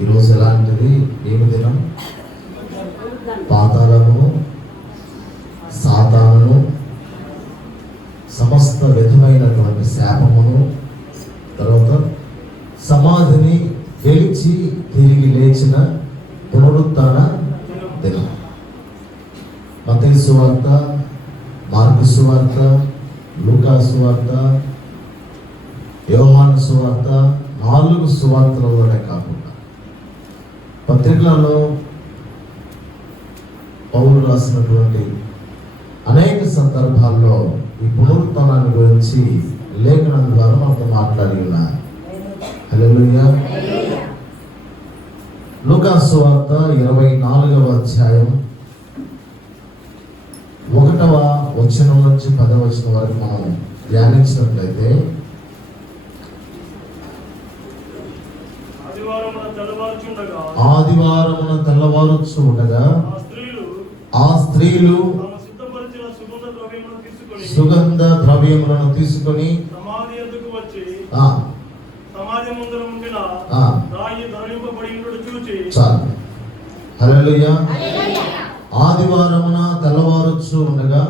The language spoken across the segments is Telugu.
ఈరోజు ఎలాంటిది? ఏమి దినం? పాతాళమును, సాతానును, సమస్త విధమైనటువంటి శాపమును, తర్వాత సమాధిని గెలిచి తిరిగి లేచిన పునరుత్థాన దినం. మత్తయి సువార్త, మార్కు సువార్త, లూకా సువార్త, యోహాను సువార్త, 4 సువార్తలలోనే కాకుండా పత్రికలలో పౌలు రాసినటువంటి అనేక సందర్భాల్లో ఈ పునరుత్థానాన్ని గురించి లేఖనం ద్వారా మనతో మాట్లాడి ఉన్నారు. హల్లెలూయా. లూకా సువార్త 24వ అధ్యాయం 1వ వచనం నుంచి 10వ వచనం వరకు మనం ధ్యానించినట్లయితే, ఆదివారమున తెల్లవారుచు ఉండగా ఆ స్త్రీలు సుగంధ ద్రవ్యములను తీసుకొని హల్లెలూయా. ఆదివారమున తెల్లవారుచు ఉండగా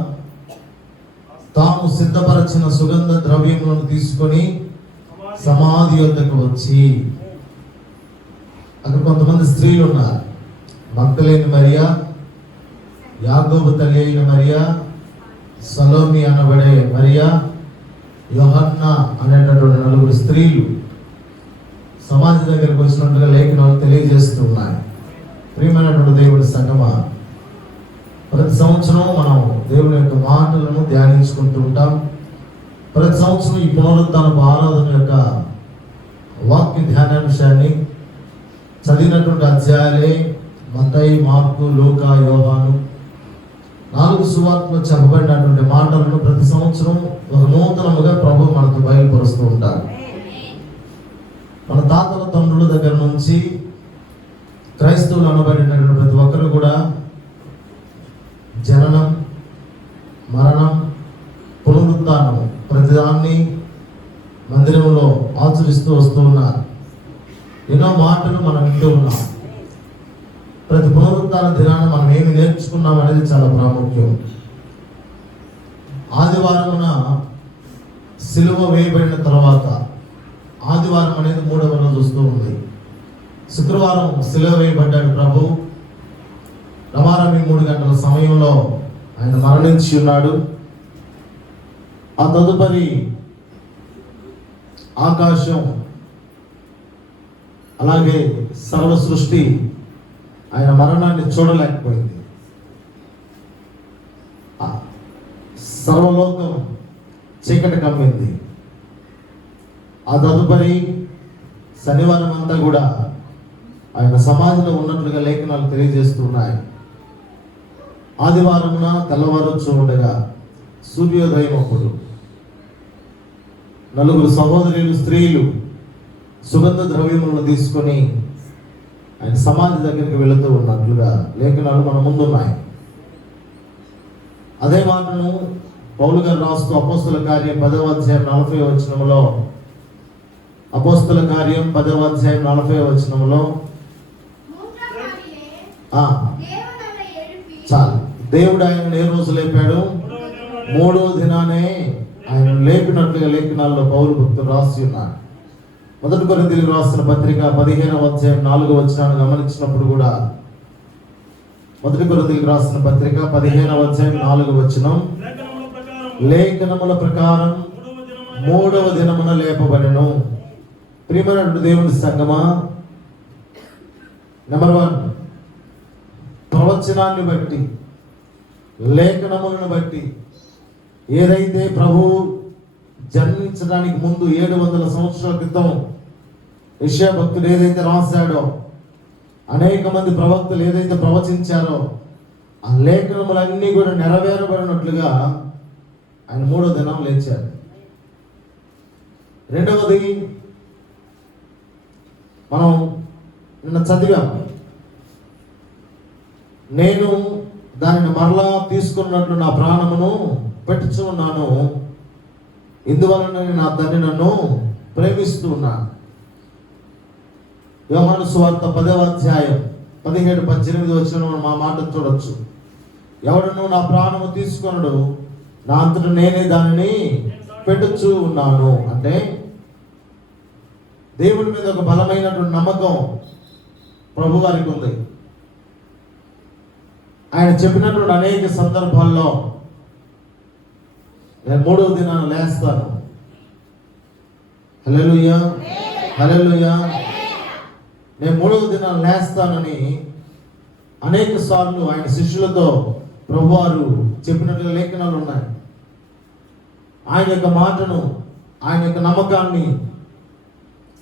తాము సిద్ధపరచిన సుగంధ ద్రవ్యములను తీసుకొని సమాధి వద్దకు వచ్చి, అక్కడ కొంతమంది స్త్రీలు ఉన్నారు. మగ్దలేని మరియా, యాకోబు తల్లి అయిన మరియా, సలోమి అనబడే మరియా, యోహన్నా అనేటటువంటి 4 స్త్రీలు సమాధి దగ్గరకు వచ్చినట్టుగా లేఖనాలు తెలియజేస్తూ ఉన్నాయి. ప్రియమైనటువంటి దేవుడి సంగమా, ప్రతి సంవత్సరం మనం దేవుని యొక్క మాటలను ధ్యానించుకుంటూ ఉంటాం. ప్రతి సంవత్సరం ఈ పునరుత్థానపు ఆరాధన యొక్క వాక్య ధ్యానాంశాన్ని చదివినటువంటి అధ్యాయాలే మత్తయి, మార్కు, లూకా, యోహాను 4 సువార్తలో చెప్పబడినటువంటి మాటలను ప్రతి సంవత్సరం ఒక నూతనముగా ప్రభు మనకు బయలుపరుస్తూ ఉంటారు. మన తాతల తండ్రుల దగ్గర నుంచి క్రైస్తవులు అనబడినటువంటి ప్రతి ఒక్కరు కూడా జననం, మరణం, పునరుత్థానం ప్రతిదాన్ని మందిరంలో ఆచరిస్తూ వస్తూ ఉన్నారు. ఎన్నో మాటలు మనం వింటూ ఉన్నాం. ప్రతి పునరుత్థాన దినాన్ని మనం ఏమి నేర్చుకున్నాం అనేది చాలా ప్రాముఖ్యం. ఆదివారమున సిలువ వేయబడిన తర్వాత ఆదివారం అనేది 3వ రోజు వస్తూ ఉంది. శుక్రవారం సిలువ వేయబడ్డాడు ప్రభు. రమారమి 3 గంటల సమయంలో ఆయన మరణించి ఉన్నాడు. ఆ తదుపరి ఆకాశం అలాగే సర్వ సృష్టి ఆయన మరణాన్ని చూడలేకపోయింది. సర్వలోకం చీకటి కమ్మింది. ఆ తదుపరి శనివారం అంతా కూడా ఆయన సమాధిలో ఉన్నట్లుగా లేఖనాలు తెలియజేస్తున్నాయి. ఆదివారమున తెల్లవారుచు ఉండగా సూర్యోదయం అప్పుడు 4 సహోదరులు స్త్రీలు సుగంధ ద్రవ్యములను తీసుకొని ఆయన సమాధి దగ్గరికి వెళుతూ ఉన్నట్లుగా లేఖనాలు మన ముందున్నాయి. అదే మాటను పౌలు గారు రాస్తూ అపోస్తల కార్యం 10వ అధ్యాయం 40వ వచనంలో, అపోస్తల కార్యం 10వ అధ్యాయం 40వ వచనంలో, చాలు, దేవుడు ఆయనను ఏ రోజు లేపాడు? 3వ దినానే ఆయన లేపినట్లుగా లేఖనాల్లో పౌలు భక్తులు రాసి ఉన్నాడు. 1 కొరింథీయులకు రాసిన పత్రిక 15వ అధ్యాయం 4వ వచనాన్ని గమనించినప్పుడు కూడా, 1 కొరింథీయులకు రాసిన పత్రిక 15వ అధ్యాయం 4వ వచనం, లేఖనముల ప్రకారం 3వ దినమున లేపబడెను. ప్రియమైన దేవుని సంగమా, నెంబర్ 1, ప్రవచనాన్ని బట్టి, లేఖనములను బట్టి, ఏదైతే ప్రభు జన్మించడానికి ముందు 700 సంవత్సరాల క్రితం యెషయా భక్తుడు ఏదైతే రాశాడో, అనేక మంది ప్రవక్తలు ఏదైతే ప్రవచించారో, ఆ లేఖనములన్నీ కూడా నెరవేరబడినట్లుగా ఆయన 3వ దినం లేచాడు. రెండవది మనం నిన్న చదివాం, నేను దానిని మరలా తీసుకున్నట్లు నా ప్రాణమును పెట్టుచున్నాను, ఇందువలన నా తండ్రి నన్ను ప్రేమిస్తూ ఉన్నాను. యోహాను సువార్త 10వ అధ్యాయం 17-18 వచనం మనం ఆ మాట చూడొచ్చు. ఎవడను నా ప్రాణము తీసుకొనడు, నా అంతట నేనే దానిని పెట్టుచూ ఉన్నాను. అంటే దేవుడి మీద ఒక బలమైనటువంటి నమ్మకం ప్రభు వారికి ఉంది. ఆయన చెప్పినటువంటి అనేక సందర్భాల్లో నేను 3వ దినాన లేస్తాను, హల్లెలూయా హల్లెలూయా, నేను 3వ దినాన లేస్తానని అనేక సార్లు ఆయన శిష్యులతో ప్రభువారు చెప్పినట్లుగా లేఖనాలు ఉన్నాయి. ఆయన యొక్క మాటను, ఆయన యొక్క నమ్మకాన్ని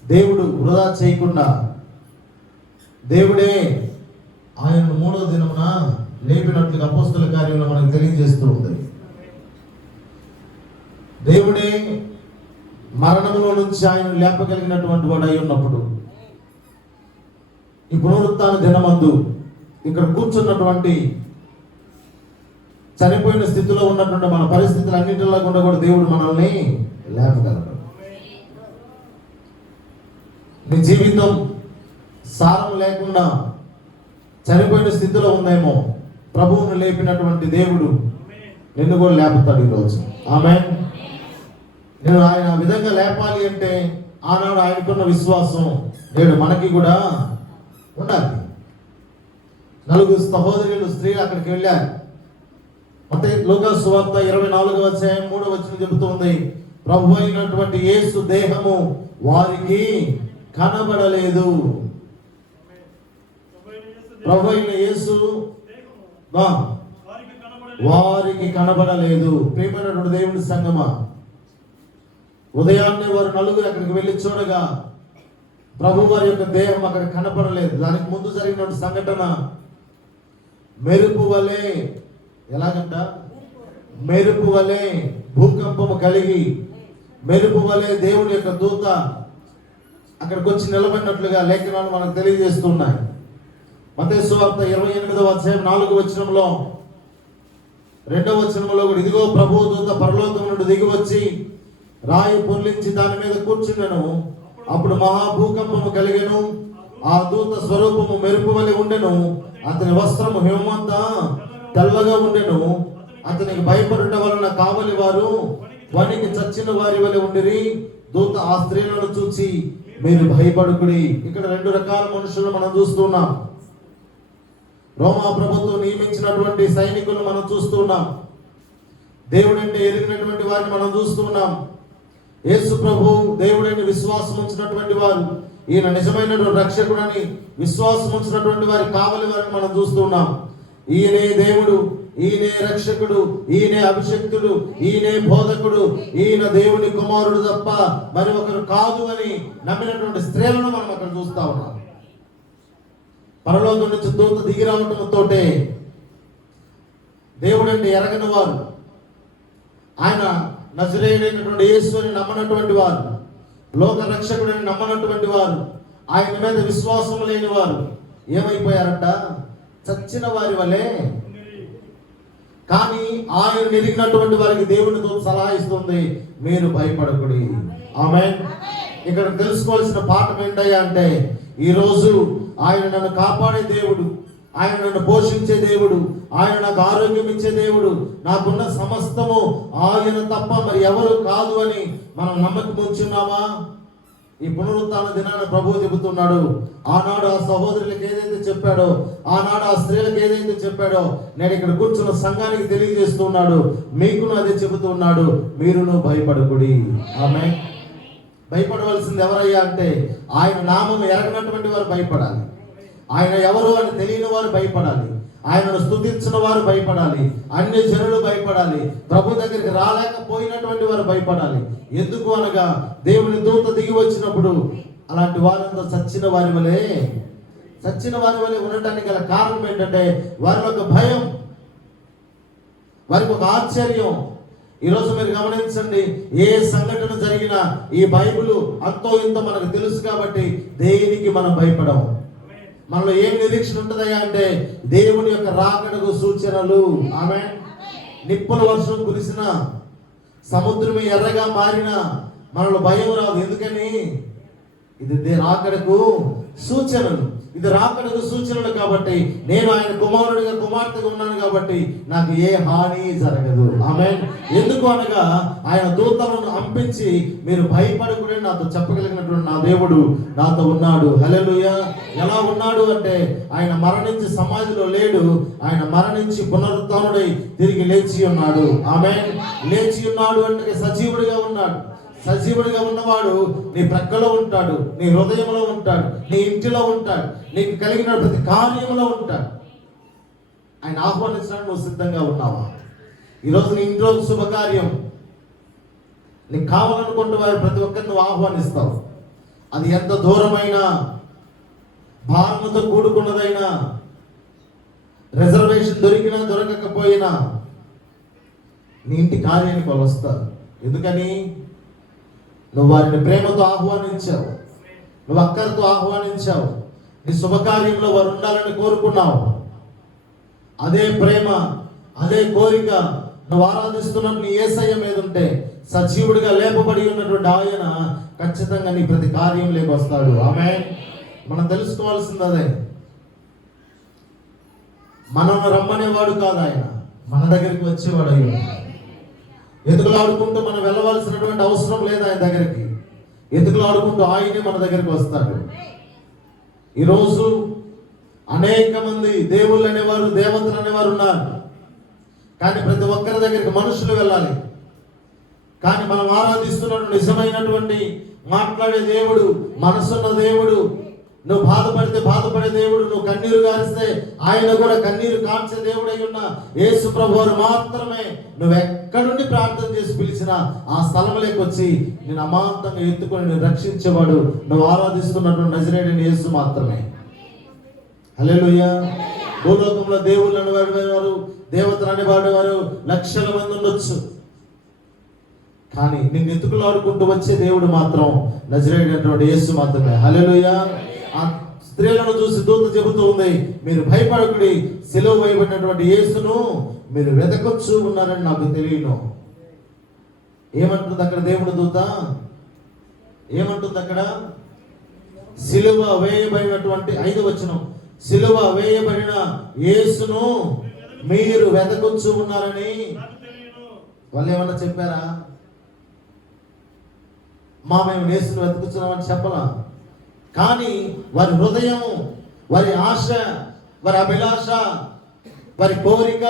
దేవుడు వృధా చేయకుండా దేవుడే ఆయన 3వ దినమున లేపినట్లుగా అపోస్తల కార్యంలో మనకు తెలియజేస్తూ ఉంది. దేవుడే మరణంలో నుంచి ఆయన లేపగలిగినటువంటి వాడు అయి ఉన్నప్పుడు ఈ పునరుత్థాన దినమందు ఇక్కడ కూర్చున్నటువంటి చనిపోయిన స్థితిలో ఉన్నటువంటి మన పరిస్థితులు అన్నింటిలో కూడా దేవుడు మనల్ని లేపగలడు. నీ జీవితం సారం లేకుండా చనిపోయిన స్థితిలో ఉందేమో, ప్రభువును లేపినటువంటి దేవుడు నిన్ను కూడా లేపుతాడు ఈరోజు. ఆమేన్. నేను ఆయన ఆ విధంగా లేపాలి అంటే ఆనాడు ఆయనకున్న విశ్వాసం నేడు మనకి కూడా ఉండాలి. 4 సహోదరులు స్త్రీలు అక్కడికి వెళ్ళారు. అంటే లూకా సువార్త 24వ అధ్యాయం 3వ వచనం చెబుతుంది, ప్రభు అయినటువంటి యేసు దేహము వారికి కనబడలేదు. ప్రభు అయిన యేసు వారికి కనబడలేదు. ప్రియమైనటువంటి దేవుని సంగమా, ఉదయాన్నే వారు 4 అక్కడికి వెళ్ళి చూడగా ప్రభు వారి యొక్క దేహం అక్కడ కనపడలేదు. దానికి ముందు జరిగిన సంఘటన మెరుపు వలె, ఎలాగంట, మెరుపు వలె భూకంపము కలిగి మెరుపు వలె దేవుని యొక్క దూత అక్కడికి వచ్చి నిలబడినట్లుగా లేఖనాలు మనకు తెలియజేస్తున్నాయి. మత్తయి సువార్త 28వ అధ్యాయం 4వ వచనంలో 2వ వచనంలో కూడా, ఇదిగో ప్రభువు దూత పరలోకం నుండి దిగి వచ్చి రాయి పొర్లించి దాని మీద కూర్చుండెను. అప్పుడు మహాభూకంపము కలిగెను. ఆ దూత స్వరూపము మెరుపు వలె ఉండెను. అతని వస్త్రము హిమమంతా తెల్లగా ఉండెను. అతనికి భయపడుట వలన కావలి వారు వణికి చచ్చిన వారి వలె ఉండిరి. దూత ఆ స్త్రీలను చూచి, మీరు భయపడుకుడి. ఇక్కడ 2 రకాల మనుషులను మనం చూస్తున్నాం. రోమా ప్రభుత్వం నియమించినటువంటి సైనికులను మనం చూస్తున్నాం. దేవుడంటే ఎరిగినటువంటి వారిని మనం చూస్తున్నాం. యేసు ప్రభు దేవుడని విశ్వాసం ఉంచినటువంటి వారు, ఈయన నిజమైనటువంటి రక్షకుడని విశ్వాసం ఉంచినటువంటి వారి కావలి వారిని మనం చూస్తున్నాం. ఈయనే దేవుడు, ఈయనే రక్షకుడు, ఈయనే అభిషక్తుడు, ఈయనే బోధకుడు, ఈయన దేవుని కుమారుడు తప్ప మరి ఒకరు కాదు అని నమ్మినటువంటి స్త్రీలను మనం అక్కడ చూస్తా ఉన్నాం. పరలోకం నుంచి దూత దిగి రావటంతో దేవుడంటే ఎరగని వారు, ఆయన నజరేయుడైనటువంటి యేసుని నమ్మనటువంటి వారు, లోక రక్షకుడిని నమ్మనటువంటి వారు, ఆయన మీద విశ్వాసం లేని వారు ఏమైపోయారంట? చచ్చిన వారి వలె. కానీ ఆయన ఎరిగినటువంటి వారికి దేవునితో సలహా ఇస్తుంది, మీరు భయపడకుడి. ఆమేన్. ఇక్కడ తెలుసుకోవాల్సిన పాఠం ఏంటయ్యా అంటే, ఈరోజు ఆయన నన్ను కాపాడే దేవుడు, ఆయన నన్ను పోషించే దేవుడు, ఆయన నాకు ఆరోగ్యం ఇచ్చే దేవుడు, నాకున్న సమస్తము ఆయన తప్ప మరి ఎవరు కాదు అని మనం నమ్మకం ఉంచున్నామా? ఈ పునరుత్థాన దినాన ప్రభువు చెబుతున్నాడు, ఆనాడు ఆ సహోదరులకు ఏదైతే చెప్పాడో, ఆనాడు ఆ స్త్రీలకు ఏదైతే చెప్పాడో, నేను ఇక్కడ కూర్చున్న సంఘానికి తెలియజేస్తున్నాడు, మీకును అదే చెబుతున్నాడు, మీరును భయపడకుడి. ఆమేన్. భయపడవలసింది ఎవరయ్యా అంటే, ఆయన నామం ఎరగనటువంటి వారు భయపడాలి. ఆయన ఎవరు అని తెలియని వారు భయపడాలి. ఆయనను స్తుతించిన వారు భయపడాలి. అన్ని జనులు భయపడాలి. ప్రభు దగ్గరికి రాలేకపోయినటువంటి వారు భయపడాలి. ఎందుకు అనగా, దేవుని దూత దిగి వచ్చినప్పుడు అలాంటి వారంతా చచ్చిన వారి వలె ఉండటానికి గల కారణం ఏంటంటే, వారి ఒక భయం, వారికి ఒక ఆశ్చర్యం. ఈరోజు మీరు గమనించండి, ఏ సంఘటన జరిగినా ఈ బైబిల్ అంతో ఇంత మనకు తెలుసు కాబట్టి దేనికి మనం భయపడము. మనలో ఏం నిరీక్షణ ఉంటుందయ్యా అంటే, దేవుని యొక్క రాకడకు సూచనలు. ఆమె నిప్పుల వర్షం కురిసిన, సముద్రమే ఎర్రగా మారిన మనలో భయం రాదు. ఎందుకని? ఇది రాకడకు సూచనలు, ఇది రాకడకు సూచనలు. కాబట్టి నేను ఆయన కుమారుడిగా కుమార్తెగా ఉన్నాను కాబట్టి నాకు ఏ హాని జరగదు. ఆమేన్. ఎందుకు అనగా ఆయన దూతలను పంపించి మీరు భయపడకూడదు నాతో చెప్పగలిగినటువంటి నా దేవుడు నాతో ఉన్నాడు. హల్లెలూయా. ఎలా ఉన్నాడు అంటే ఆయన మరణించి సమాధిలో లేడు, ఆయన మరణించి పునరుత్థానుడై తిరిగి లేచి ఉన్నాడు. ఆమేన్. లేచి ఉన్నాడు అంటే సజీవుడిగా ఉన్నాడు. సజీవుడిగా ఉన్నవాడు నీ ప్రక్కలో ఉంటాడు, నీ హృదయంలో ఉంటాడు, నీ ఇంటిలో ఉంటాడు, నీకు కలిగిన ప్రతి కార్యంలో ఉంటాడు. ఆయన ఆహ్వానించడానికి నువ్వు సిద్ధంగా ఉన్నావా? ఈరోజు నీ ఇంట్లో శుభకార్యం నీకు కావాలనుకుంటే వారు ప్రతి ఒక్కరిని నువ్వు ఆహ్వానిస్తావు. అది ఎంత దూరమైనా, భారముతో కూడుకున్నదైనా, రిజర్వేషన్ దొరికినా దొరకకపోయినా నీ ఇంటి కార్యానికి వాళ్ళు వస్తారు. ఎందుకని? నువ్వు వారిని ప్రేమతో ఆహ్వానించావు, నువ్వు అక్కరితో ఆహ్వానించావు, నీ శుభకార్యంలో వారు ఉండాలని కోరుకున్నావు. అదే ప్రేమ, అదే కోరిక నువ్వు ఆరాధిస్తున్నట్టు నీ యేసయ్య మీద ఉంటే, సజీవుడిగా లేపబడి ఉన్నటువంటి ఆయన ఖచ్చితంగా నీ ప్రతి కార్యంలోకి వస్తాడు. ఆమేన్. మనం తెలుసుకోవాల్సింది అదే. మనం రమ్మనేవాడు కాదు ఆయన, మన దగ్గరికి వచ్చేవాడు. అయ్యో, ఎదుగులాడుకుంటూ మనం వెళ్ళవలసినటువంటి అవసరం లేదు ఆయన దగ్గరికి. ఎదుగులాడుకుంటూ ఆయనే మన దగ్గరికి వస్తాడు. ఈరోజు అనేక మంది దేవుళ్ళు అనేవారు, దేవతలు అనేవారు ఉన్నారు. కానీ ప్రతి ఒక్కరి దగ్గరికి మనుషులు వెళ్ళాలి. కానీ మనం ఆరాధిస్తున్నటువంటి నిజమైనటువంటి మాట్లాడే దేవుడు, మనసున్న దేవుడు, నువ్వు బాధపడితే బాధపడే దేవుడు, నువ్వు కన్నీరు గారిస్తే ఆయన కూడా కన్నీరు కాల్చే దేవుడై ఉన్న యేసు ప్రభువారు మాత్రమే నువ్వు ఎక్కడుండి ప్రార్థన చేసి పిలిచినా ఆ స్థలంలోకి వచ్చి నేను అమాంతంగా ఎత్తుకొని నేను రక్షించేవాడు నువ్వు ఆరాధిస్తున్నటువంటి నజరేయుడైన యేసు మాత్రమే. హల్లెలూయా. భూలోకంలో దేవుళ్ళు అనేవారు, దేవతలు అనేవారు లక్షల మంది ఉండొచ్చు. కానీ నిన్ను ఎత్తుకులాడుకుంటూ వచ్చే దేవుడు మాత్రం నజరేయుడైనటువంటి యేసు మాత్రమే. హల్లెలూయా. ఆ స్త్రీలను చూసి దూత చెబుతూ ఉంది, మీరు భయపడకుడి, సిలువ వేయబడినటువంటి యేసును మీరు వెతకొచ్చు ఉన్నారని నాకు తెలియను. ఏమంటుంది అక్కడ దేవుడు దూత? ఏమంటుంది అక్కడ? సిలువ వేయబడినటువంటి 5వ వచనం, సిలువ వేయబడిన యేసును మీరు వెతకొచ్చు ఉన్నారని వాళ్ళు ఏమన్నా చెప్పారా? మేము యేసును వెతుకుతున్నామని చెప్పలా. కానీ వారి హృదయం, వారి ఆశ, వారి అభిలాష, వారి కోరిక,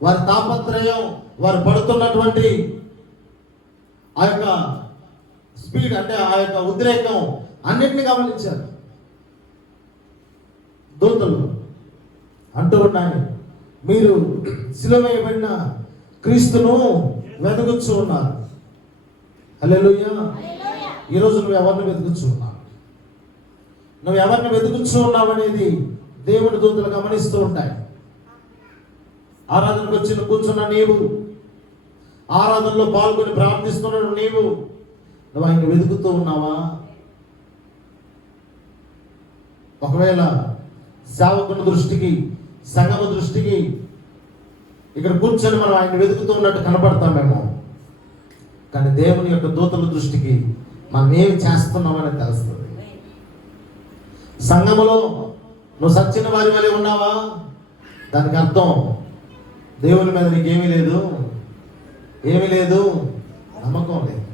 వారి తాపత్రయం, వారు పడుతున్నటువంటి ఆ యొక్క స్పీడ్, అంటే ఆ యొక్క ఉద్రేకం అన్నిటిని గమనించారు. దూతలు అంటూ ఉన్నాయి, మీరు సిలువ వేయబడిన క్రీస్తును వెతుకుచూ ఉన్నారు. హల్లెలూయా. ఈరోజు నువ్వు ఎవరిని వెతుకుచూ ఉన్నావు? నువ్వు ఎవరిని వెతుకుచూ ఉన్నావు అనేది దేవుడి దూతలు గమనిస్తూ ఉంటాయి. ఆరాధనకు వచ్చి కూర్చున్న నీవు, ఆరాధనలో పాల్గొని ప్రార్థిస్తున్నాడు నీవు ఆయన వెతుకుతూ ఉన్నావా? ఒకవేళ సేవకుని దృష్టికి, సంఘము దృష్టికి ఇక్కడ కూర్చొని మనం ఆయన వెతుకుతూ ఉన్నట్టు కనపడతామేమో, కానీ దేవుని యొక్క దూతల దృష్టికి మనం ఏమి చేస్తున్నామని తెలుస్తుంది. సంఘములో నువ్వు సచ్చిన వారి వలె ఉన్నావా? దానికి అర్థం దేవుని మీద నీకేమీ లేదు, ఏమీ లేదు, నమ్మకం లేదు,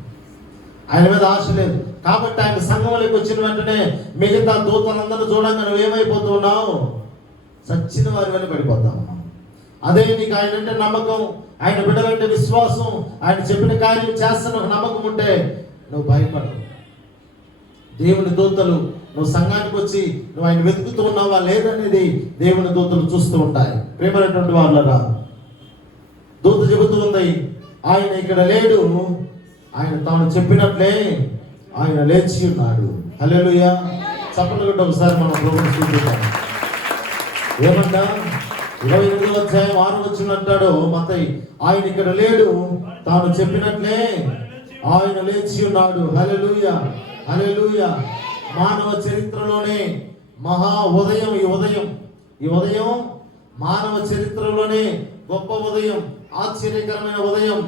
ఆయన మీద ఆశ లేదు. కాబట్టి ఆయన సంఘంలోకి వచ్చిన వెంటనే మిగతా దూతలందరూ చూడంగా నువ్వేమైపోతున్నావు? సచ్చిన వారి వల్ల పడిపోతావు. అదే నీకు ఆయన అంటే నమ్మకం, ఆయన బిడ్డలంటే విశ్వాసం, ఆయన చెప్పిన కార్యం చేస్తున్న ఒక నమ్మకం ఉంటే నువ్వు భయపడవు. దేవుని దూతలు నువ్వు సంఘానికి వచ్చి నువ్వు ఆయన వెతుకుతూ ఉన్నావా లేదనేది దేవుని దూతలు చూస్తూ ఉంటాయి. ప్రేమైనటువంటి వాళ్ళరా, దూత చెబుతూ ఉంది, ఆయన ఇక్కడ లేడు, ఆయన తాను చెప్పినట్లే ఆయన లేచి ఉన్నాడు. హల్లెలూయా. చప్పట్లు కొట్టి ఒకసారి మనం ప్రభువుని స్తుతిద్దాం. ఏమంటా 28వ అధ్యాయం 6వ వచనం అంటాడు మత్తయి, ఆయన ఇక్కడ లేడు, తాను చెప్పినట్లే ఆయన లేచి ఉన్నాడు. హల్లెలూయా, హల్లెలూయా. మానవ చరిత్రలోనే మహా ఉదయం ఈ ఉదయం మానవ చరిత్రలోనే గొప్ప ఉదయం, ఆశ్చర్యకరమైన ఉదయం,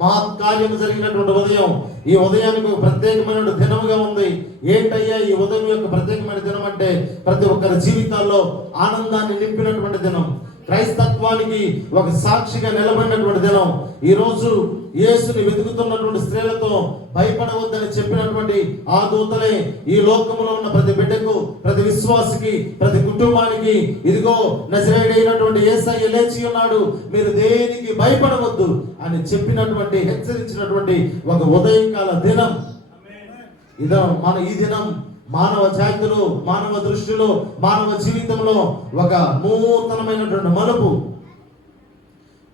మహత్కార్యం జరిగినటువంటి ఉదయం. ఈ ఉదయానికి ఒక ప్రత్యేకమైన దినముగా ఉంది. ఏంటయ్యా ఈ ఉదయం యొక్క ప్రత్యేకమైన దినం అంటే, ప్రతి ఒక్కరి జీవితాల్లో ఆనందాన్ని నింపినటువంటి దినం, క్రైస్తత్వానికి ఒక సాక్షిగా నిలబడినటువంటి దినం. ఈ రోజు యేసుని వెతుకుతున్నటువంటి స్త్రీలతో భయపడవద్దని చెప్పినటువంటి ఆ దూతలే ఈ లోకంలో ఉన్న ప్రతి బిడ్డకు, ప్రతి విశ్వాసికి, ప్రతి కుటుంబానికి, ఇదిగో నజరేయుడైనటువంటి యేసయ్య లేచి ఉన్నాడు, మీరు దేనికి భయపడవద్దు అని చెప్పినటువంటి, హెచ్చరించినటువంటి ఒక ఉదయకాల దినం. ఈ దినం మానవ జాతిలో, మానవ దృష్టిలో, మానవ జీవితంలో ఒక నూతనమైనటువంటి మలుపు.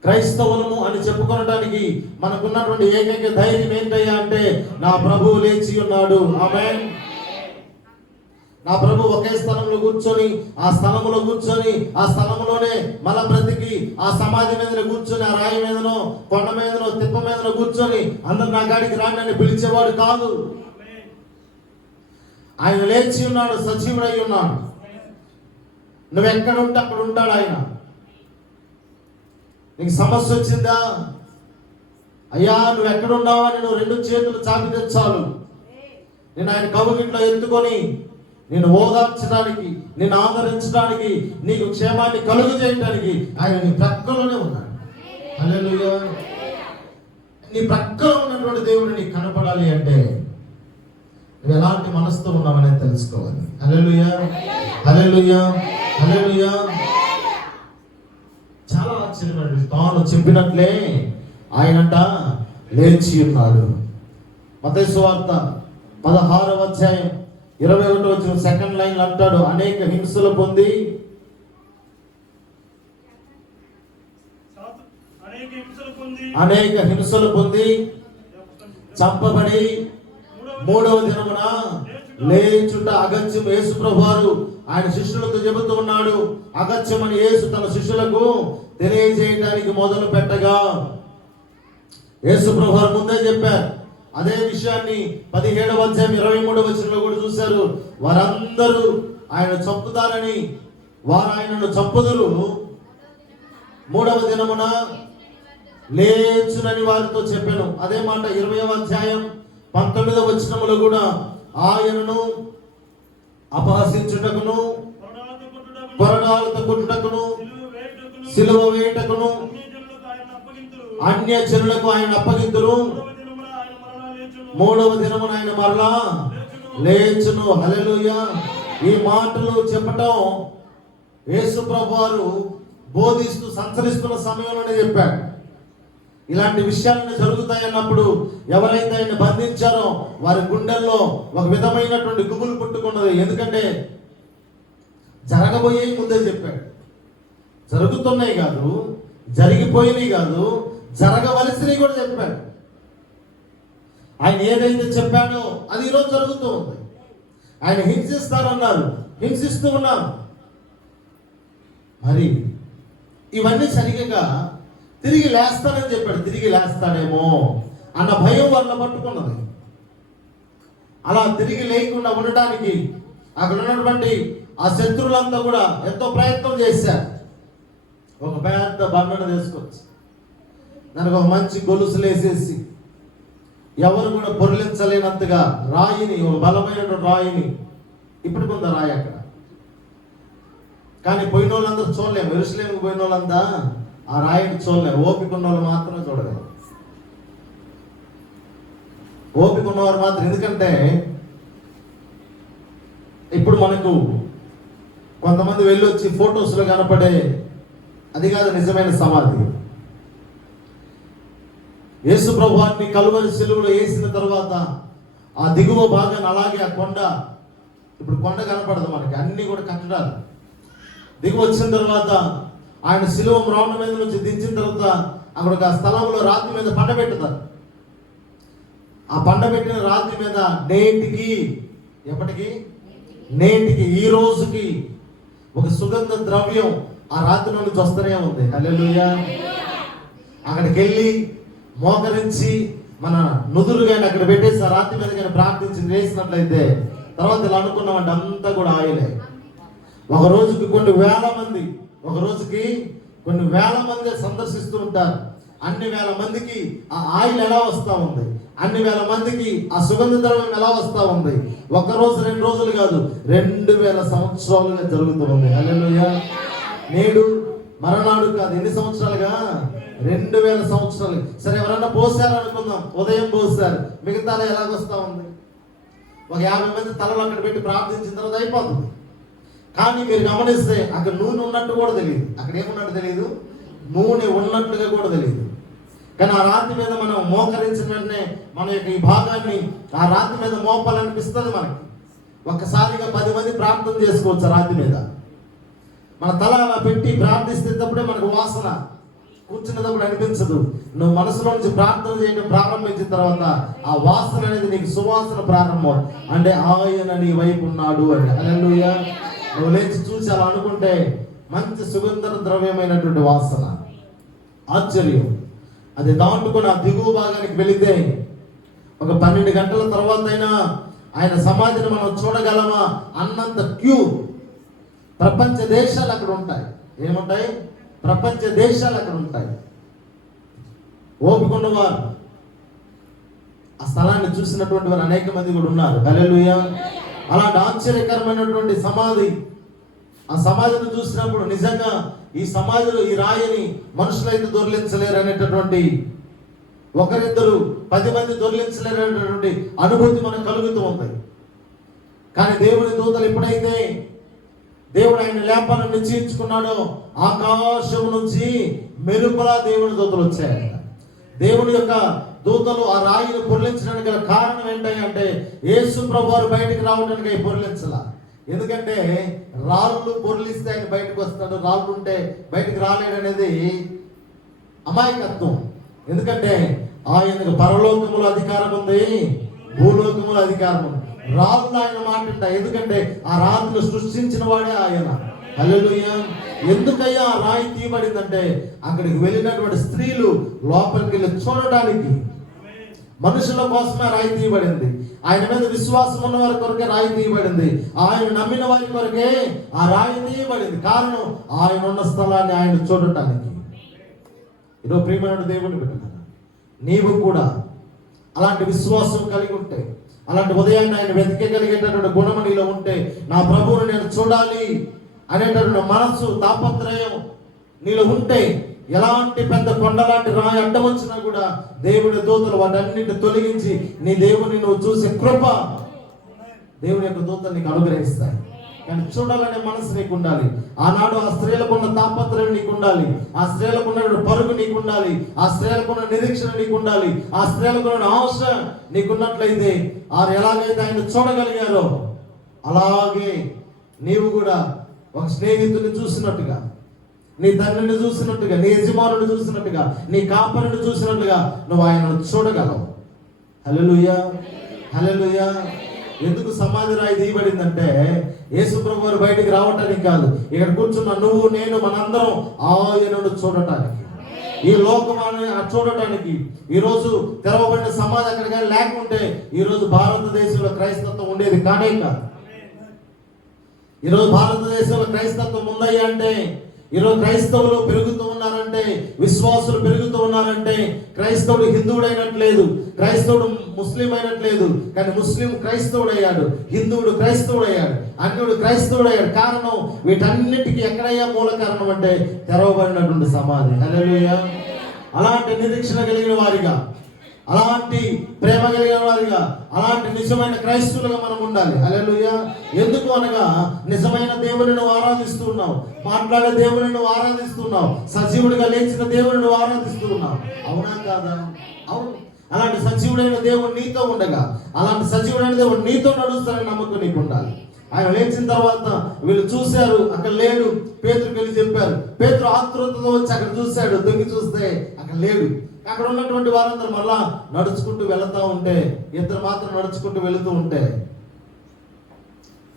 క్రైస్తవులము అని చెప్పుకోవడానికి మనకున్నటువంటి ఏకైక ధైర్యం ఏంటయ్యా అంటే, నా ప్రభువు లేచి ఉన్నాడు. ఆమేన్. నా ప్రభు ఒకే స్థలంలో కూర్చొని, ఆ స్థలంలో కూర్చొని, ఆ స్థలంలోనే మల బ్రతికి, ఆ సమాధి మీద కూర్చొని, ఆ రాయి మీదనో, కొండ మీదనో, తిప్ప మీదనో కూర్చొని అందరు నా గాడికి రాండి అని పిలిచేవాడు కాదు. ఆయన లేచి ఉన్నాడు, సజీవుడై ఉన్నాడు. నువ్వెక్కడ ఉంటే అక్కడ ఉంటాడు ఆయన. నీకు సమస్య వచ్చిందా, అయ్యా నువ్వు ఎక్కడున్నావు అని నువ్వు రెండు చేతులు చాపి చాలు, నేను ఆయన కవుగిట్లో ఎత్తుకొని నేను ఓదార్చడానికి, నేను ఆదరించడానికి, నీకు క్షేమాన్ని కలుగు చేయడానికి ఆయన నీ ప్రక్కలోనే ఉన్నాడు. హల్లెలూయా. నీ ప్రక్కలో ఉన్నటువంటి దేవుడు నీకు కనపడాలి అంటే నువ్వు ఎలాంటి మనసుతో ఉన్నావనేది తెలుసుకోవాలి. హల్లెలూయా, హల్లెలూయా, హల్లెలూయా. చాలా ఆశ్చర్యమైన, తాను చెప్పినట్లే ఆయనంట లేచి ఉన్నాడు. మత్తయి సువార్త 16వ అధ్యాయం 21వ వచనం సెకండ్ లైన్ అంటాడు, అనేక హింసలు పొంది చంపబడి మూడవ దినమున లేచుట అగత్యం. యేసు ప్రభువారు ఆయన శిష్యులతో చెబుతూ ఉన్నాడు. అగత్యమని యేసు తన శిష్యులకు తెలియజేయడానికి మొదలు పెట్టగా, యేసు ప్రభువారు ముందే చెప్పారు. అదే విషయాన్ని 17వ అధ్యాయం 23వ వచనంలో కూడా చూశారు. వారందరూ ఆయన చంపుతారని, వారు ఆయనను చంపుదురు, మూడవ దినమున లేచునని వారితో చెప్పాను. అదే మాట 20వ అధ్యాయం 19వ వచనములో కూడా ఆయనను అపహసించుటకును, కొరడాలతో కొట్టుటకును, సిలువ వేయుటకును అన్య జనులకు ఆయన అప్పగింతురు, మూడవ దినమున ఆయన మరలా లేచును. హల్లెలూయా. ఈ మాటలు చెప్పటం యేసు ప్రభువారు బోధిస్తూ సంచరిస్తున్న సమయంలోనే చెప్పాడు. ఇలాంటి విషయాలను జరుగుతాయన్నప్పుడు ఎవరైతే ఆయన బంధించారో వారి గుండెల్లో ఒక విధమైనటువంటి గుబులు పుట్టుకున్నది. ఎందుకంటే జరగబోయే ముందే చెప్పాడు. జరుగుతున్నాయి కాదు, జరిగిపోయినాయి కాదు, జరగవలసినవి కూడా చెప్పాడు. ఆయన ఏదైతే చెప్పాడో అది ఈరోజు జరుగుతూ ఉంది. ఆయన హింసిస్తారన్నారు, హింసిస్తూ ఉన్నారు. మరి ఇవన్నీ సరిగ్గా తిరిగి లేస్తానని చెప్పాడు. తిరిగి లేస్తాడేమో అన్న భయం వాళ్ళ పట్టుకున్నది. అలా తిరిగి లేకుండా ఉండటానికి అక్కడ ఉన్నటువంటి ఆ శత్రువులంతా కూడా ఎంతో ప్రయత్నం చేశారు. ఒక పెద్ద బండను తీసుకొచ్చి దానికి ఒక మంచి గొలుసులు వేసేసి ఎవరు కూడా పొరలించలేనంతగా రాయిని, ఒక బలమైన రాయిని, ఇప్పుడు కొంత రాయి అక్కడ, కానీ పోయిన వాళ్ళందరూ చూడలేము. ఎరుసలేముకు పోయిన వాళ్ళంతా ఆ రాయిని చూడలేము. ఓపిక ఉన్న వాళ్ళు మాత్రమే చూడగలరు. ఓపిక ఉన్నవారు మాత్రం. ఎందుకంటే ఇప్పుడు మనకు కొంతమంది వెళ్ళొచ్చి ఫొటోస్లో కనపడే అది కాదు నిజమైన సమాధి. యేసు ప్రభువాన్ని కలువరి సిలువలో వేసిన తర్వాత ఆ దిగువ భాగాన్ని అలాగే ఆ కొండ, ఇప్పుడు కొండ కనపడదు మనకి, అన్ని కూడా కట్టడాలు. దిగువ వచ్చిన తర్వాత ఆయన సిలువ మ్రాండ మీద నుంచి దించిన తర్వాత అక్కడ ఒక స్థలంలో రాతి మీద పండబెట్టుతారు. ఆ పండబెట్టిన రాతి మీద నేటికి, ఎప్పటికి, నేటికి, ఈ రోజుకి ఒక సుగంధ ద్రవ్యం ఆ రాతి నుండి వస్తూనే ఉంది. హల్లెలూయా. అక్కడికి వెళ్ళి మోకరించి మన నుదురు కానీ అక్కడ పెట్టేసి ఆ రాతి మీద కానీ ప్రార్థించి వేసినట్లయితే తర్వాత ఇలా అనుకున్నామంటే అంతా కూడా ఆయిలే. ఒక రోజుకి కొన్ని వేల మంది సందర్శిస్తూ ఉంటారు. అన్ని వేల మందికి ఆ ఆయిల్ ఎలా వస్తూ ఉంది, అన్ని వేల మందికి ఆ సుగంధ ద్రవ్యం ఎలా వస్తూ ఉంది. ఒక రోజు 2 రోజులు కాదు, 2000 సంవత్సరాలుగా జరుగుతుంది. హల్లెలూయా. నేడు మరణాడు కాదు, ఎన్ని సంవత్సరాలుగా? 2000 సంవత్సరాలు. సరే, ఎవరన్నా పోసారు అనుకుందాం, ఉదయం పోసారు, మిగతా ఎలాగొస్తా ఉంది? ఒక 50 మంది తలలు అక్కడ పెట్టి ప్రార్థించిన తర్వాత అయిపోతుంది. కానీ మీరు గమనిస్తే అక్కడ నూనె ఉన్నట్టు కూడా తెలియదు. అక్కడ ఏమున్నట్టు తెలియదు, నూనె ఉన్నట్టుగా కూడా తెలియదు. కానీ ఆ రాతి మీద మనం మోకరించిన వెంటనే మన యొక్క ఈ భాగాన్ని ఆ రాతి మీద మోపాలనిపిస్తుంది మనకి. ఒక్కసారిగా 10 మంది ప్రార్థన చేసుకోవచ్చు రాతి మీద. మన తల అలా పెట్టి ప్రార్థిస్తేటప్పుడే మనకు వాసన, కూర్చున్నప్పుడు అనిపించదు. నువ్వు మనసులో నుంచి ప్రార్థన చేయడం ప్రారంభించిన తర్వాత ఆ వాసన అనేది నీకు సువాసన ప్రారంభం. అంటే ఆయన నీ వైపు ఉన్నాడు అని. హల్లెలూయా. నువ్వు లేచి చూసి అలా అనుకుంటే మంచి సుగంధ ద్రవ్యమైనటువంటి వాసన, ఆశ్చర్యం. అది దాటుకొని ఆ దిగువ భాగానికి వెళితే ఒక 12 గంటల తర్వాత అయినా ఆయన సమాధిని మనం చూడగలమా అన్నంత క్యూ. ప్రపంచ దేశాలు అక్కడ ఉంటాయి. ఏముంటాయి? ప్రపంచ దేశాలు అక్కడ ఉంటాయి. ఓపిక వారు ఆ స్థలాన్ని చూసినటువంటి వారు అనేక మంది కూడా ఉన్నారు. హల్లెలూయా. అలాంటి ఆశ్చర్యకరమైనటువంటి సమాధి. ఆ సమాధిని చూసినప్పుడు నిజంగా ఈ సమాధిలో ఈ రాయిని మనుషులైతే దొర్లించలేరు అనేటటువంటి, ఒకరిద్దరు 10 మంది దొర్లించలేరు అనేటటువంటి అనుభూతి మనకు కలుగుతూ ఉంది. కానీ దేవుని దూతలు ఎప్పుడైతే దేవుడు ఆయన లేపాలను నిశ్చయించుకున్నాడో ఆకాశం నుంచి మెరుపులా దేవుని దూతలు వచ్చాయంట. దేవుని యొక్క దూతలు ఆ రాయిని పొర్లించడానికి గల కారణం ఏంటంటే యేసు ప్రభువారు బయటికి రావడానికి అవి పొర్లించాల. ఎందుకంటే రాళ్ళు పొర్లిస్తే ఆయన బయటకు వస్తాడు, రాళ్ళు ఉంటే బయటికి రాలేడు అనేది అమాయకత్వం. ఎందుకంటే ఆయనకు పరలోకములో అధికారం ఉంది, భూలోకములో అధికారం ఉంది. రాళ్ళు ఆయన మాట ఉంటాయి. ఎందుకంటే ఆ రాత్రులు సృష్టించిన వాడే ఆయన. హల్లెలూయా. ఎందుకయ్యా ఆ రాయి తీయబడిందంటే అక్కడికి వెళ్ళినటువంటి స్త్రీలు లోపలికి వెళ్ళి చూడడానికి, మనుషుల కోసమే రాయి తీయబడింది. ఆయన మీద విశ్వాసం ఉన్న వారి కొరకే రాయి తీయబడింది. ఆయన నమ్మిన వారి కొరకే ఆ రాయి తీయబడింది. కారణం ఆయన ఉన్న స్థలాన్ని ఆయన చూడటానికి. ఈరోజు ప్రియమైన దేవుని బిడ్డలారా, నీవు కూడా అలాంటి విశ్వాసం కలిగి ఉంటే, అలాంటి ఉదయాన్ని ఆయన వెతికగలిగేటటువంటి గుణము నీలో ఉంటే, నా ప్రభువుని నేను చూడాలి అనేటటువంటి మనస్సు, తాపత్రయం నీలో ఉంటే, ఎలాంటి పెద్ద కొండలాంటి రాయి అడ్డం వచ్చినా కూడా దేవుడి దూతలు వాటన్నిటిని తొలగించి నీ దేవుని నువ్వు చూసే కృప దేవుని యొక్క దూతలు నీకు అనుగ్రహిస్తాయి. కానీ చూడాలనే మనసు నీకు ఉండాలి. ఆనాడు ఆ స్త్రీలకు ఉన్న తాపత్రయం నీకు ఉండాలి, ఆ స్త్రీలకు ఉన్న పరుగు నీకు ఉండాలి, ఆ స్త్రీలకు ఉన్న నిరీక్షణ నీకు ఉండాలి, ఆ స్త్రీలకు ఉన్న ఆశ నీకున్నట్లయితే వారు ఎలాగైతే ఆయన చూడగలిగారో అలాగే నీవు కూడా ఒక స్నేహితుడిని చూసినట్టుగా, నీ తండ్రిని చూసినట్టుగా, నీ యజమానుని చూసినట్టుగా, నీ కాపరిని చూసినట్టుగా నువ్వు ఆయనను చూడగలవు. హల్లెలూయా. హల్లెలూయా. ఎందుకు సమాధి రాయి తీయబడిందంటే యేసు ప్రభువారు బయటికి రావటానికి కాదు, ఇక్కడ కూర్చున్న నువ్వు నేను మనందరం ఆయనను చూడటానికి, ఈ లోకమాన్ని చూడటానికి. ఈరోజు తెరవబడిన సమాధి అక్కడ కానీ లేకుంటే ఈరోజు భారతదేశంలో క్రైస్తత్వం ఉండేది కానే కాదు. ఈరోజు భారతదేశంలో క్రైస్తత్వం ఉందయ్యా అంటే, ఈరోజు క్రైస్తవులు పెరుగుతూ ఉన్నారంటే, విశ్వాసులు పెరుగుతూ ఉన్నారంటే, క్రైస్తవుడు హిందువుడు అయినట్లేదు, క్రైస్తవుడు ముస్లిం అయినట్లేదు. కానీ ముస్లిం క్రైస్తవుడు అయ్యాడు, హిందువుడు క్రైస్తవుడు అయ్యాడు, అన్యుడు క్రైస్తవుడు అయ్యాడు. కారణం వీటన్నిటికీ ఎక్కడయ్యా మూల కారణం అంటే తెరవబడినటువంటి సమాధి. హల్లెలూయా. అలాంటి నిరీక్షణ కలిగిన వారిగా, అలాంటి ప్రేమ కలిగిన వారిగా, అలాంటి నిజమైన క్రైస్తవులుగా మనం ఉండాలి. హల్లెలూయా. ఎందుకు అనగా నిజమైన దేవుని నువ్వు ఆరాధిస్తూ ఉన్నావు, మాట్లాడే దేవుని నువ్వు ఆరాధిస్తున్నావు, సజీవుడిగా లేచిన దేవుని నువ్వు ఆరాధిస్తూ ఉన్నావు. అవునా కాదా? అవును. అలాంటి సజీవుడైన దేవుడు నీతో ఉండగా, అలాంటి సజీవుడైన దేవుడు నీతో నడుస్తానని నమ్మకం నీకు ఉండాలి. ఆయన లేచిన తర్వాత వీళ్ళు చూశారు, అక్కడ లేడు. పేతురుకి వెళ్ళి చెప్పారు. పేతురు ఆతృతతో వచ్చి అక్కడ చూశాడు, దొంగి చూస్తే అక్కడ లేడు. అక్కడ ఉన్నటువంటి వారందరూ మళ్ళా నడుచుకుంటూ వెళుతూ ఉంటే, ఇద్దరు మాత్రం నడుచుకుంటూ వెళుతూ ఉంటే,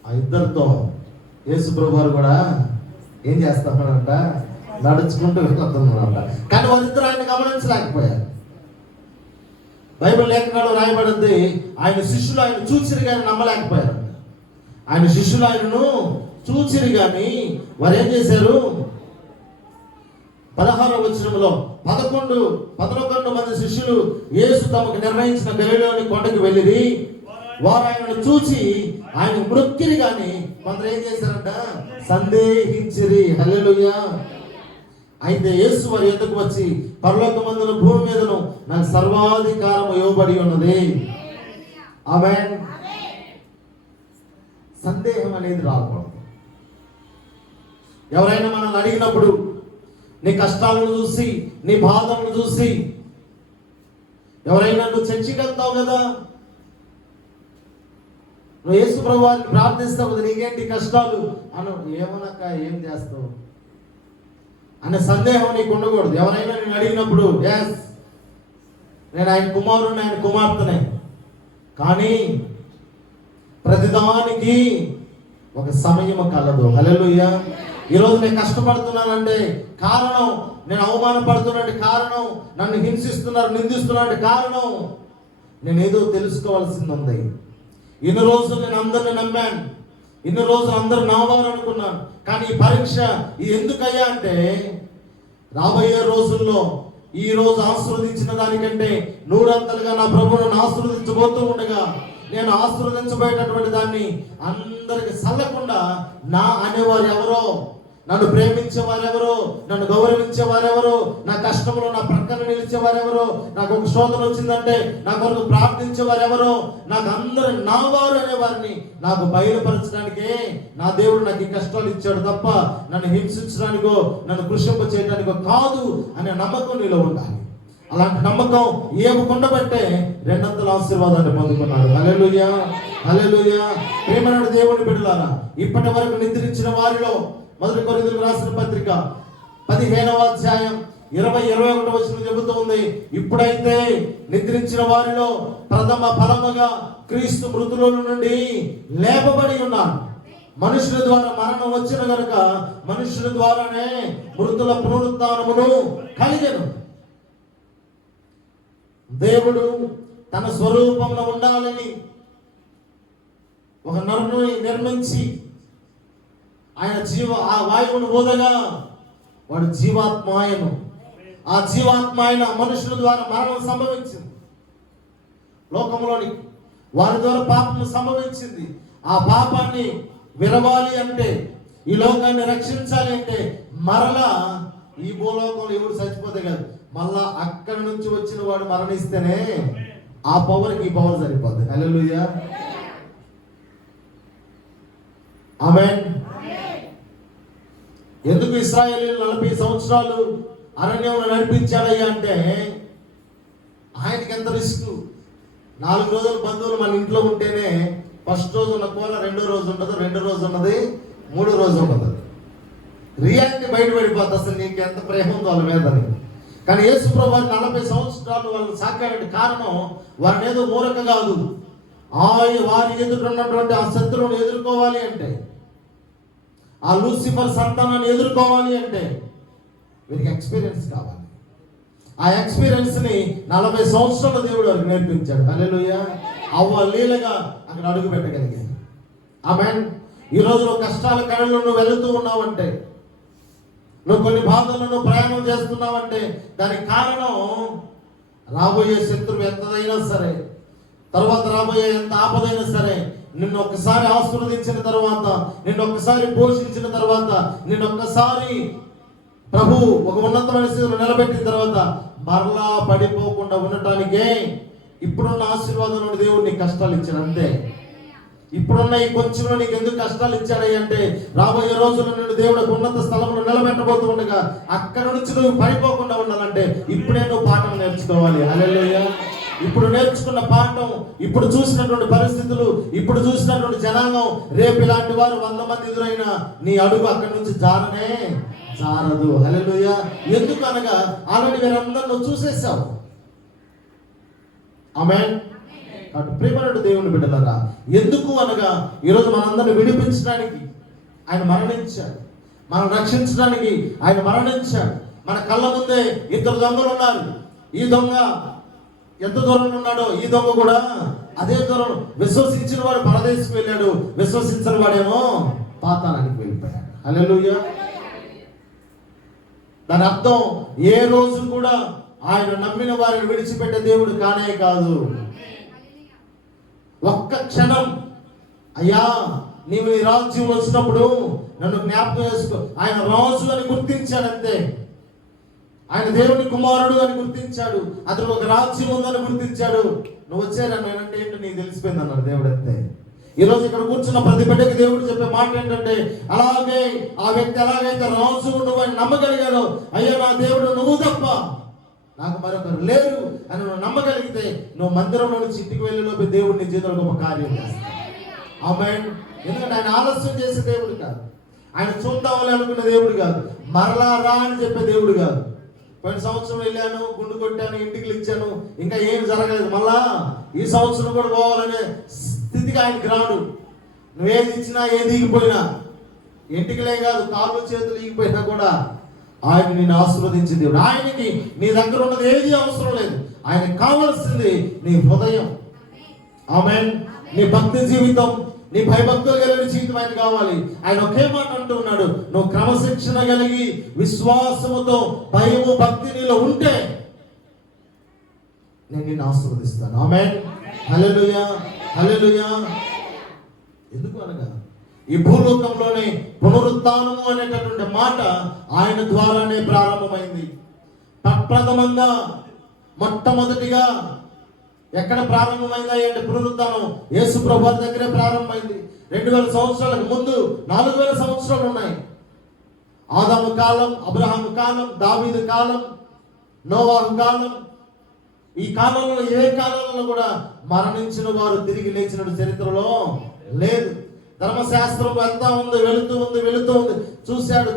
ఆ ఇద్దరితో యేసు ప్రభువారు కూడా ఏం చేస్తున్నాడంట, నడుచుకుంటూ వెళ్తున్నాడంట. కానీ వాళ్ళిద్దరు ఆయన గమనించలేకపోయారు. బైబిల్ లేఖనాలు రాయబడింది, ఆయన శిష్యులు ఆయన చూసిరు కానీ నమ్మలేకపోయారు. ఆయన శిష్యులు ఆయనను చూసిరు కానీ వారు ఏం చేశారు, 16వ వచనంలో 11 మంది శిష్యులు యేసు తమకు నిర్ణయించిన గలిలయలోని కొండకు వెళ్ళిరి. వారు ఆయనను చూచి ఆయన మృక్కిరి గాని కొందరు ఏం చేశారంట? సందేహించిరి. హల్లెలూయా. అయితే యేసు వారి ఎద్దకు వచ్చి, పరలోకమందును భూమి మీదను నాకు సర్వాధికారము ఇవ్వబడి ఉన్నది. ఆమేన్. సందేహం అనేది రాకూడదు. ఎవరైనా మనల్ని అడిగినప్పుడు నీ కష్టాలను చూసి, నీ బాధలను చూసి, ఎవరైనా నువ్వు చర్చికి వెళ్తావు కదా, నువ్వు యేసు ప్రభు వారిని ప్రార్థిస్తావు కదా, నీకేంటి కష్టాలు అను, ఏమనక్క ఏం చేస్తావు అనే సందేహం నీకు ఉండకూడదు. ఎవరైనా నేను అడిగినప్పుడు ఎస్ నేను ఆయన కుమారుని, ఆయన కుమార్తెనే, కానీ ప్రతిదానికి ఒక సమయం కలదు. హల్లెలూయా. ఈరోజు నేను కష్టపడుతున్నానంటే కారణం, నేను అవమానపడుతున్నానంటే కారణం, నన్ను హింసిస్తున్నారు, నిందిస్తున్నారంటే కారణం, నేను ఏదో తెలుసుకోవాల్సింది ఉంది. ఇన్ని రోజులు నేను అందరిని నమ్మాను, ఇన్ని రోజులు అందరూ నమ్మాలనుకున్నాను, కానీ ఈ పరీక్ష ఇది ఎందుకయ్యా అంటే, రాబోయే రోజుల్లో ఈ రోజు ఆశీర్వదించిన దానికంటే నూరంతలుగా నా ప్రభువును ఆశీర్వదించబోతూ ఉండగా, నేను ఆశీర్వదించబోయేటటువంటి దాన్ని అందరికి సల్లకుండా నా అనేవారు ఎవరో, నన్ను ప్రేమించేవారెవరో, నన్ను గౌరవించేవారెవరో, నా కష్టంలో నా ప్రక్కన నిలిచేవారెవరో, నాకు ఒక శోధన వచ్చిందంటే నా కొరకు ప్రార్థించేవారెవరో, నాకు అందరు నా వారు అనేవారిని నాకు బయలుపరచడానికే నా దేవుడు నాకు ఈ కష్టాలు ఇచ్చాడు తప్ప నన్ను హింసించడానికో, నన్ను కృషింప చేయడానికో కాదు అనే నమ్మకం నీలో ఉండాలి. అలాంటి నమ్మకం ఏమి కొండబట్టే రెండంతల ఆశీర్వాదాన్ని పొందుకున్నాడు. హల్లెలూయా, హల్లెలూయా. ప్రేమమైన దేవుని బిడ్డలారా, ఇప్పటి వరకు నిద్రించిన వారిలో మొదటి కొరింథీయులకు రాసిన పత్రిక 15వ అధ్యాయం 20-21 వచనం చెబుతూ ఉంది, ఇప్పుడైతే నిద్రించిన వారిలో ప్రథమ ఫలముగా క్రీస్తు మృతుల నుండి లేపబడి ఉన్నాడు. మనుషుల ద్వారా మరణం వచ్చిన గనుక మనుషుల ద్వారానే మృతుల పునరుత్థానమును కలిగెను. దేవుడు తన స్వరూపంలో ఉండాలని ఒక నరుని నిర్మించి ఆయన ఆ వాయువును ఊదగా వాడు జీవాత్మాయను. ఆ జీవాత్మాయన మనుషుల ద్వారా మరణం సంభవించింది లోకంలోని, వారి ద్వారా పాపం సంభవించింది. ఆ పాపాన్ని విరవాలి అంటే, ఈ లోకాన్ని రక్షించాలి అంటే మరలా ఈ భూలోకంలో ఎవరు చచ్చిపోతే కాదు, మళ్ళా అక్కడి నుంచి వచ్చిన వాడు మరణిస్తేనే ఆ పవర్కి ఈ పవర్ సరిపోద్ది. హల్లెలూయా, ఆమేన్. ఎందుకు ఇశ్రాయేలీయులు 40 సంవత్సరాలు అరణ్యంలో నడిపించాడయ్యా అంటే, ఆయనకి ఎంత రిస్క్. 4 రోజులు బంధువులు మన ఇంట్లో ఉంటేనే ఫస్ట్ రోజు ఉన్న కూర రెండో రోజు ఉండదు, రెండో రోజు ఉన్నది మూడో రోజు ఉండదు. రియాలిటీ బయటపడిపోతుంది అసలు నీకు ఎంత ప్రేమ ఉందో వాళ్ళ మీద. కానీ యేసు ప్రభువు 40 సంవత్సరాలు వాళ్ళని సాకారంటే కారణం వారిని ఏదో మూరక కాదు, వారి ఎదుర్కొన్నటువంటి ఆ శత్రువుని ఎదుర్కోవాలి అంటే, ఆ లూసిఫర్ సంతానాన్ని ఎదుర్కోవాలి అంటే వీరికి ఎక్స్పీరియన్స్ కావాలి. ఆ ఎక్స్పీరియన్స్ ని 40 సంవత్సరాల దేవుడు వారికి నేర్పించాడు. హల్లెలూయా. అవ్వ లీలగా అక్కడ అడుగు పెట్టగలిగాను. ఆమేన్. ఈ రోజు నువ్వు కష్టాల కడలో నువ్వు వెళుతూ ఉన్నావంటే, నువ్వు కొన్ని బాధలను ప్రయాణం చేస్తున్నావంటే దానికి కారణం రాబోయే శత్రువు ఎంతదైనా సరే, తర్వాత రాబోయే ఎంత ఆపదైనా సరే, నిన్ను ఒక్కసారి ఆశీర్వదించిన తర్వాత, నిన్ను ఒక్కసారి పోషించిన తర్వాత, నిన్ను ఒక్కసారి ప్రభు ఒక ఉన్నతమైన స్థితిలో నిలబెట్టిన తర్వాత మరలా పడిపోకుండా ఉండటానికే ఇప్పుడున్న ఆశీర్వాదం నుండి దేవుడు నీకు కష్టాలు ఇచ్చాడు. అంతే. ఇప్పుడున్న ఈ కొంచెంలో నీకు ఎందుకు కష్టాలు ఇచ్చాడయ్య అంటే, రాబోయే రోజుల్లో నిన్ను దేవుడు ఉన్నత స్థలంలో నిలబెట్టబోతూ ఉండగా అక్కడ నుంచి నువ్వు పడిపోకుండా ఉండాలంటే ఇప్పుడే నువ్వు పాఠం నేర్చుకోవాలి. హల్లెలూయా. ఇప్పుడు నేర్చుకున్న పాఠం, ఇప్పుడు చూసినటువంటి పరిస్థితులు, ఇప్పుడు చూసినటువంటి జనాంగం, రేపు ఇలాంటి వారు 100 మంది ఎదురైనా నీ అడుగు అక్కడి నుంచి జారదు. హల్లెలూయా. ఎందుకు అనగా ఆల్రెడీ వీరందరూ నువ్వు చూసేసావు. ఆమేన్. అటు ప్రియమైన దేవుని బిడ్డలారా, ఎందుకు అనగా ఈరోజు మనందరిని విడిపించడానికి ఆయన మరణించాడు, మనం రక్షించడానికి ఆయన మరణించాడు. మన కళ్ళ ముందే 2 దొంగలు ఉన్నారు. ఈ దొంగ ఎంత దూరంలో ఉన్నాడో ఈ దొంగ కూడా అదే దూరం. విశ్వసించిన వాడు పరదేశకు వెళ్ళాడు, విశ్వసించిన వాడేమో పాతాళానికి వెళ్ళిపోయాడు. హల్లెలూయా. దాని అర్థం ఏ రోజు కూడా ఆయన నమ్మిన వారిని విడిచిపెట్టే దేవుడు కానే కాదు. ఒక్క క్షణం అయ్యా నీవు నీ రాజ్యం వచ్చినప్పుడు నన్ను జ్ఞాపకం చేసుకో. ఆయన రాజు అని గుర్తించాడంతే. ఆయన దేవుని కుమారుడు అని గుర్తించాడు. అతను ఒక రాజ్యం ఉందని గుర్తించాడు. నువ్వు వచ్చారా నేనంటే ఏంటో నీకు తెలిసిపోయింది అన్నాడు దేవుడు అంతే. ఈరోజు ఇక్కడ కూర్చున్న ప్రతి బిడ్డకి దేవుడు చెప్పే మాట ఏంటంటే, అలాగే ఆ వ్యక్తి ఎలాగైతే రాజు నువ్వు అని నమ్మగలిగాడో, అయ్యా నా దేవుడు నువ్వు తప్ప నాకు మరొకరు లేరు అని నువ్వు నమ్మగలిగితే నువ్వు మందిరంలో నుంచి ఇంటికి వెళ్ళేలోపు దేవుడు నీ జీవితంలో గొప్ప కార్యం చేస్తాడు. ఆమేన్. ఎందుకంటే ఆయన ఆలస్యం చేసే దేవుడు కాదు. ఆయన చూద్దామని అనుకునే దేవుడు కాదు. మరలా రా అని చెప్పే దేవుడు కాదు. పోయిన సంవత్సరం వెళ్ళాను, గుండు కొట్టాను, ఇంటికి ఇచ్చాను, ఇంకా ఏం జరగలేదు, మళ్ళా ఈ సంవత్సరం కూడా పోవాలనే స్థితికి ఆయనకి రాడు. నువ్వేది ఇచ్చినా ఏది ఈగిపోయినా, ఇంటికిలే కాదు కాళ్ళు చేతులు ఈగిపోయినా కూడా ఆయన నిన్ను ఆశీర్వదించే దేవుడు. ఆయనకి నీ దగ్గర ఉన్నది ఏది అవసరం లేదు. ఆయనకి కావాల్సింది నీ హృదయం. ఆమేన్. నీ భక్తి జీవితం, నీ భయభక్తులు కలిగిన జీవితం ఆయన కావాలి. ఆయన ఒకే మాట అంటూ ఉన్నాడు, నువ్వు క్రమశిక్షణ కలిగి విశ్వాసముతో భయము భక్తి నీలో ఉంటే నేను నిన్ను ఆశీర్వదిస్తాను. ఆమేన్. హల్లెలూయా, హల్లెలూయా. ఎందుకు అనగా ఈ భూలోకంలోనే పునరుత్థానము అనేటటువంటి మాట ఆయన ద్వారానే ప్రారంభమైంది. ప్రప్రథమంగా మొట్టమొదటిగా ఎక్కడ ప్రారంభమైందా అంటే పునరుత్థానం యేసు ప్రభువు దగ్గరే ప్రారంభమైంది. 2000 సంవత్సరాలకు ముందు 4000 సంవత్సరాలు ఉన్నాయి. ఆదాము కాలం, అబ్రహాము కాలం, దావీదు కాలం, నోవాహు కాలం. ఈ కాలంలో ఏ కాలంలో కూడా మరణించిన వారు తిరిగి లేచిన చరిత్రలో లేదు. ధర్మశాస్త్రం వెళ్తా ఉంది, వెళుతూ ఉంది. చూశాడు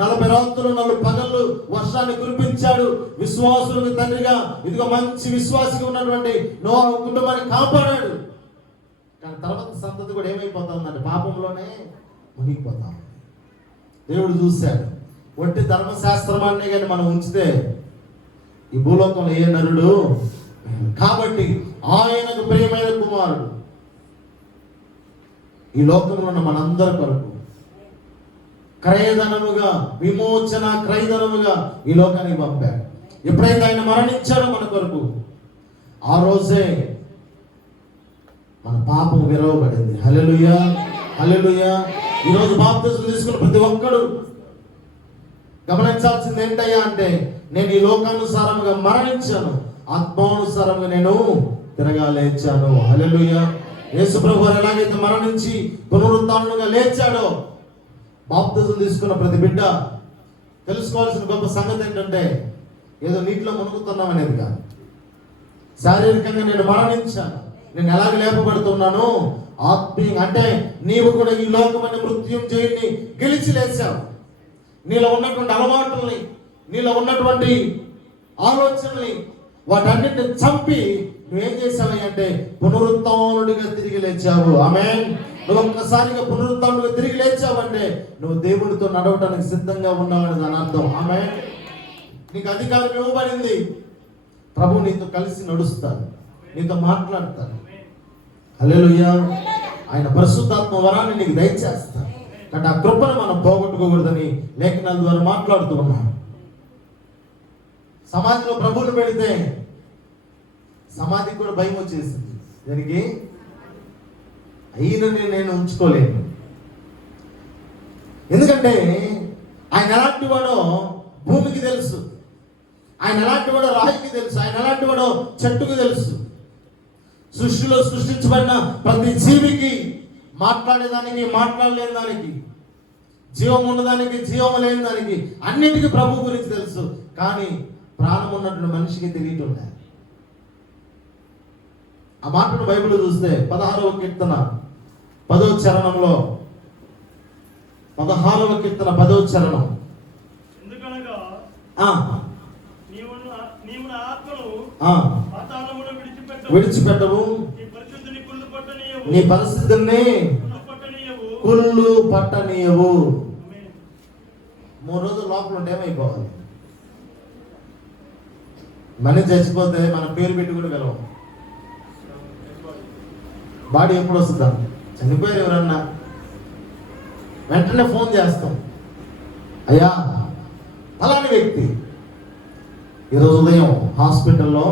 40 రాత్రులు 40 పగళ్ళు వర్షాన్ని కురిపించాడు. విశ్వాసులకు తండ్రిగా ఇదిగో మంచి విశ్వాసిగా ఉన్నటువంటి నోవాహు కుటుంబాన్ని కాపాడాడు. కానీ తర్వాత సంతతి కూడా ఏమైపోతా ఉందంటే పాపంలోనే మునిగిపోతా ఉంది. దేవుడు చూశాడు, ఒట్టి ధర్మశాస్త్రమాన్ని కానీ మనం ఉంచితే ఈ భూలోకంలో ఏ నరుడు. కాబట్టి ఆయనకు ప్రియమైన కుమారుడు ఈ లోకంలో ఉన్న మనందరి కొరకు క్రయధనముగా, విమోచన క్రయధనముగా ఈ లోకానికి పంపాడు. ఎప్పుడైతే ఆయన మరణించాడో మన కొరకు, ఆ రోజే మన పాపం విరవబడింది. హల్లెలూయా, హల్లెలూయా. ఈరోజు బాప్తిజం తీసుకున్న ప్రతి ఒక్కడు గమనించాల్సింది ఏంటయ్యా అంటే, నేను ఈ లోకానుసారముగా మరణించాను, ఆత్మానుసారంగా నేను తిరగా లేచాను. హల్లెలూయా. యేసు ప్రభువు ఎలాగైతే మరణించి పునరుత్థానంగా లేచాడో, బాప్తిజం తీసుకున్న ప్రతి బిడ్డ తెలుసుకోవాల్సిన గొప్ప సంగతి ఏంటంటే, ఏదో నీటిలో మునుగుతున్నాం అనేది కాదు. శారీరకంగా నేను మరణించాను, నేను ఎలాగ లేపబడుతున్నాను ఆత్మీయంగా. అంటే నీవు కూడా ఈ లోకమైన మృత్యుంజయుడిని గెలిచి లేచావు. నీలో ఉన్నటువంటి అలవాటుల్ని, నీలో ఉన్నటువంటి ఆలోచనల్ని, వాటన్నిటిని చంపి నువ్వేం చేసావు అంటే పునరుత్థానుడిగా తిరిగి లేచావు. ఆమేన్. నువ్వు ఒక్కసారిగా పునరుత్థానుడిగా తిరిగి లేచావంటే నువ్వు దేవుడితో నడవడానికి సిద్ధంగా ఉన్నావని దాని అర్థం. ఆమేన్. నీకు అధికారం ఇవ్వబడింది. ప్రభు నీతో కలిసి నడుస్తాడు, నీతో మాట్లాడతాడు. హల్లెలూయా. ఆయన పరిశుద్ధాత్మ వరాన్ని నీకు దయచేస్తాడు. కాబట్టి ఆ కృపను మనం పోగొట్టుకోకూడదని లేఖనాల ద్వారా మాట్లాడుతూ ఉన్నాం. సమాధిలో ప్రభువును పెడితే సమాధికి కూడా భయం వచ్చేసింది. దానికి అయినని నేను ఉంచుకోలేను. ఎందుకంటే ఆయన ఎలాంటి వాడో భూమికి తెలుసు, ఆయన ఎలాంటి వాడో రాయికి తెలుసు, ఆయన ఎలాంటి వాడో చెట్టుకు తెలుసు. సృష్టిలో సృష్టించబడిన ప్రతి జీవికి, మాట్లాడేదానికి మాట్లాడలేని దానికి, జీవం ఉన్నదానికి జీవం లేని దానికి అన్నిటికీ ప్రభు గురించి తెలుసు. కానీ ప్రాణం ఉన్నటువంటి మనిషికి తెలియటం లేదు. ఆ మాటను బైబిల్ చూస్తే 16వ కీర్తన 10వ చరణంలో, 16వ కీర్తన 10వ చరణం, ఎందుకనగా నీవు నా ఆత్మను పాతాళములో విడిచిపెట్టవు, నీ పరిస్థితిని కుళ్ళు పట్టనీయవు. 3 రోజులు లోపల ఉంటే ఏమైపోవాలి? మనిషి చచ్చిపోతే మన పేరు పెట్టి కూడా గెలవం. బాడీ ఎప్పుడు వస్తుందా? చనిపోయారు ఎవరన్నా వెంటనే ఫోన్ చేస్తాం, అయ్యా అలాంటి వ్యక్తి ఈరోజు ఉదయం హాస్పిటల్లో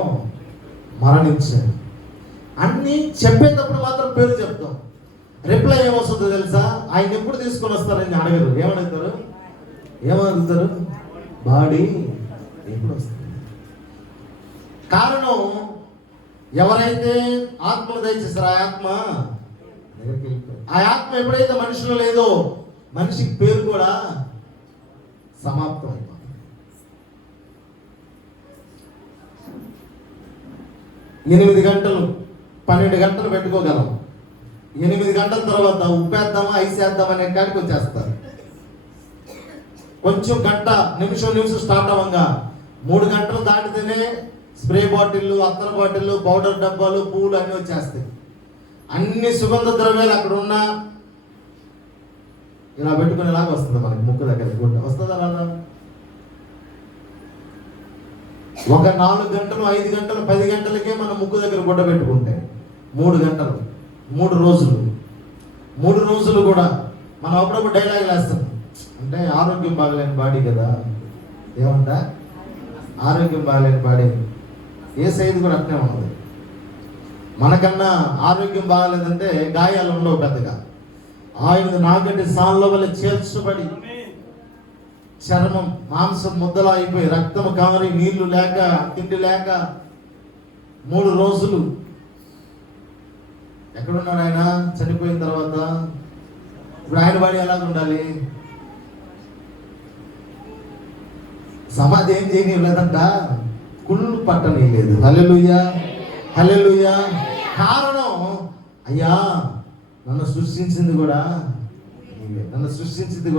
మరణించాడు. అన్నీ చెప్పేటప్పుడు మాత్రం పేరు చెప్తాం, రిప్లై ఏమొస్తుందో తెలుసా? ఆయన ఎప్పుడు తీసుకొని వస్తారని అడగరు. ఏమడుగుతారు? బాడీ ఎప్పుడు వస్తుంది? కారణం, ఎవరైతే ఆత్మను దయచేస్తారో ఆ ఆత్మ దగ్గరికి వెళ్ళిపోయి, ఆ ఆత్మ ఎప్పుడైతే మనిషిలో లేదో మనిషికి పేరు కూడా సమాప్తం అయిపోతుంది. 8 గంటలు 12 గంటలు పెట్టుకోగలం. 8 గంటల తర్వాత ఉప్పేద్దామా ఐసేద్దామా అనే కాడికి వచ్చేస్తారు. కొంచెం గంట నిమిషం స్టార్ట్ అవ్వంగా 3 గంటలు దాటితేనే స్ప్రే బాటిళ్ళు, అత్తర్ బాటిళ్ళు, పౌడర్ డబ్బాలు, పూలు అన్నీ వచ్చేస్తాయి. అన్ని సుగంధ ద్రవ్యాలు అక్కడ ఉన్నా ఇలా పెట్టుకునేలాగా వస్తుంది మనకి ముక్కు దగ్గర గుడ్డ వస్తుందా రాదా? ఒక 4 గంటలు 5 గంటలు 10 గంటలకే మనం ముక్కు దగ్గర గుడ్డ పెట్టుకుంటే 3 గంటలు 3 రోజులు కూడా మనం అప్పుడప్పుడు డైలాగ్ వేస్తాం. అంటే ఆరోగ్యం బాగలేని బాడీ కదా, ఏమంటా ఆరోగ్యం బాగలేని బాడీ. ఏ సైజు కూడా అట్నే ఉన్నది. మనకన్నా ఆరోగ్యం బాగలేదంటే గాయాలు ఉండవు పెద్దగా. ఆయన నాగటి సాన్ల వల్ల చేర్చబడి చర్మం మాంసం ముద్దలా అయిపోయి రక్తం కారి నీళ్లు లేక తిండి లేక 3 రోజులు ఎక్కడున్నాడు ఆయన చనిపోయిన తర్వాత? ఇప్పుడు ఆయన బాడీ ఎలాగ ఉండాలి? సమాధి ఏం చేయలేదంట, కుళ్ళు పట్టని లేదు. హల్లెలూయా హల్లెలూయా. కారణం, అయ్యా నన్ను సృష్టించింది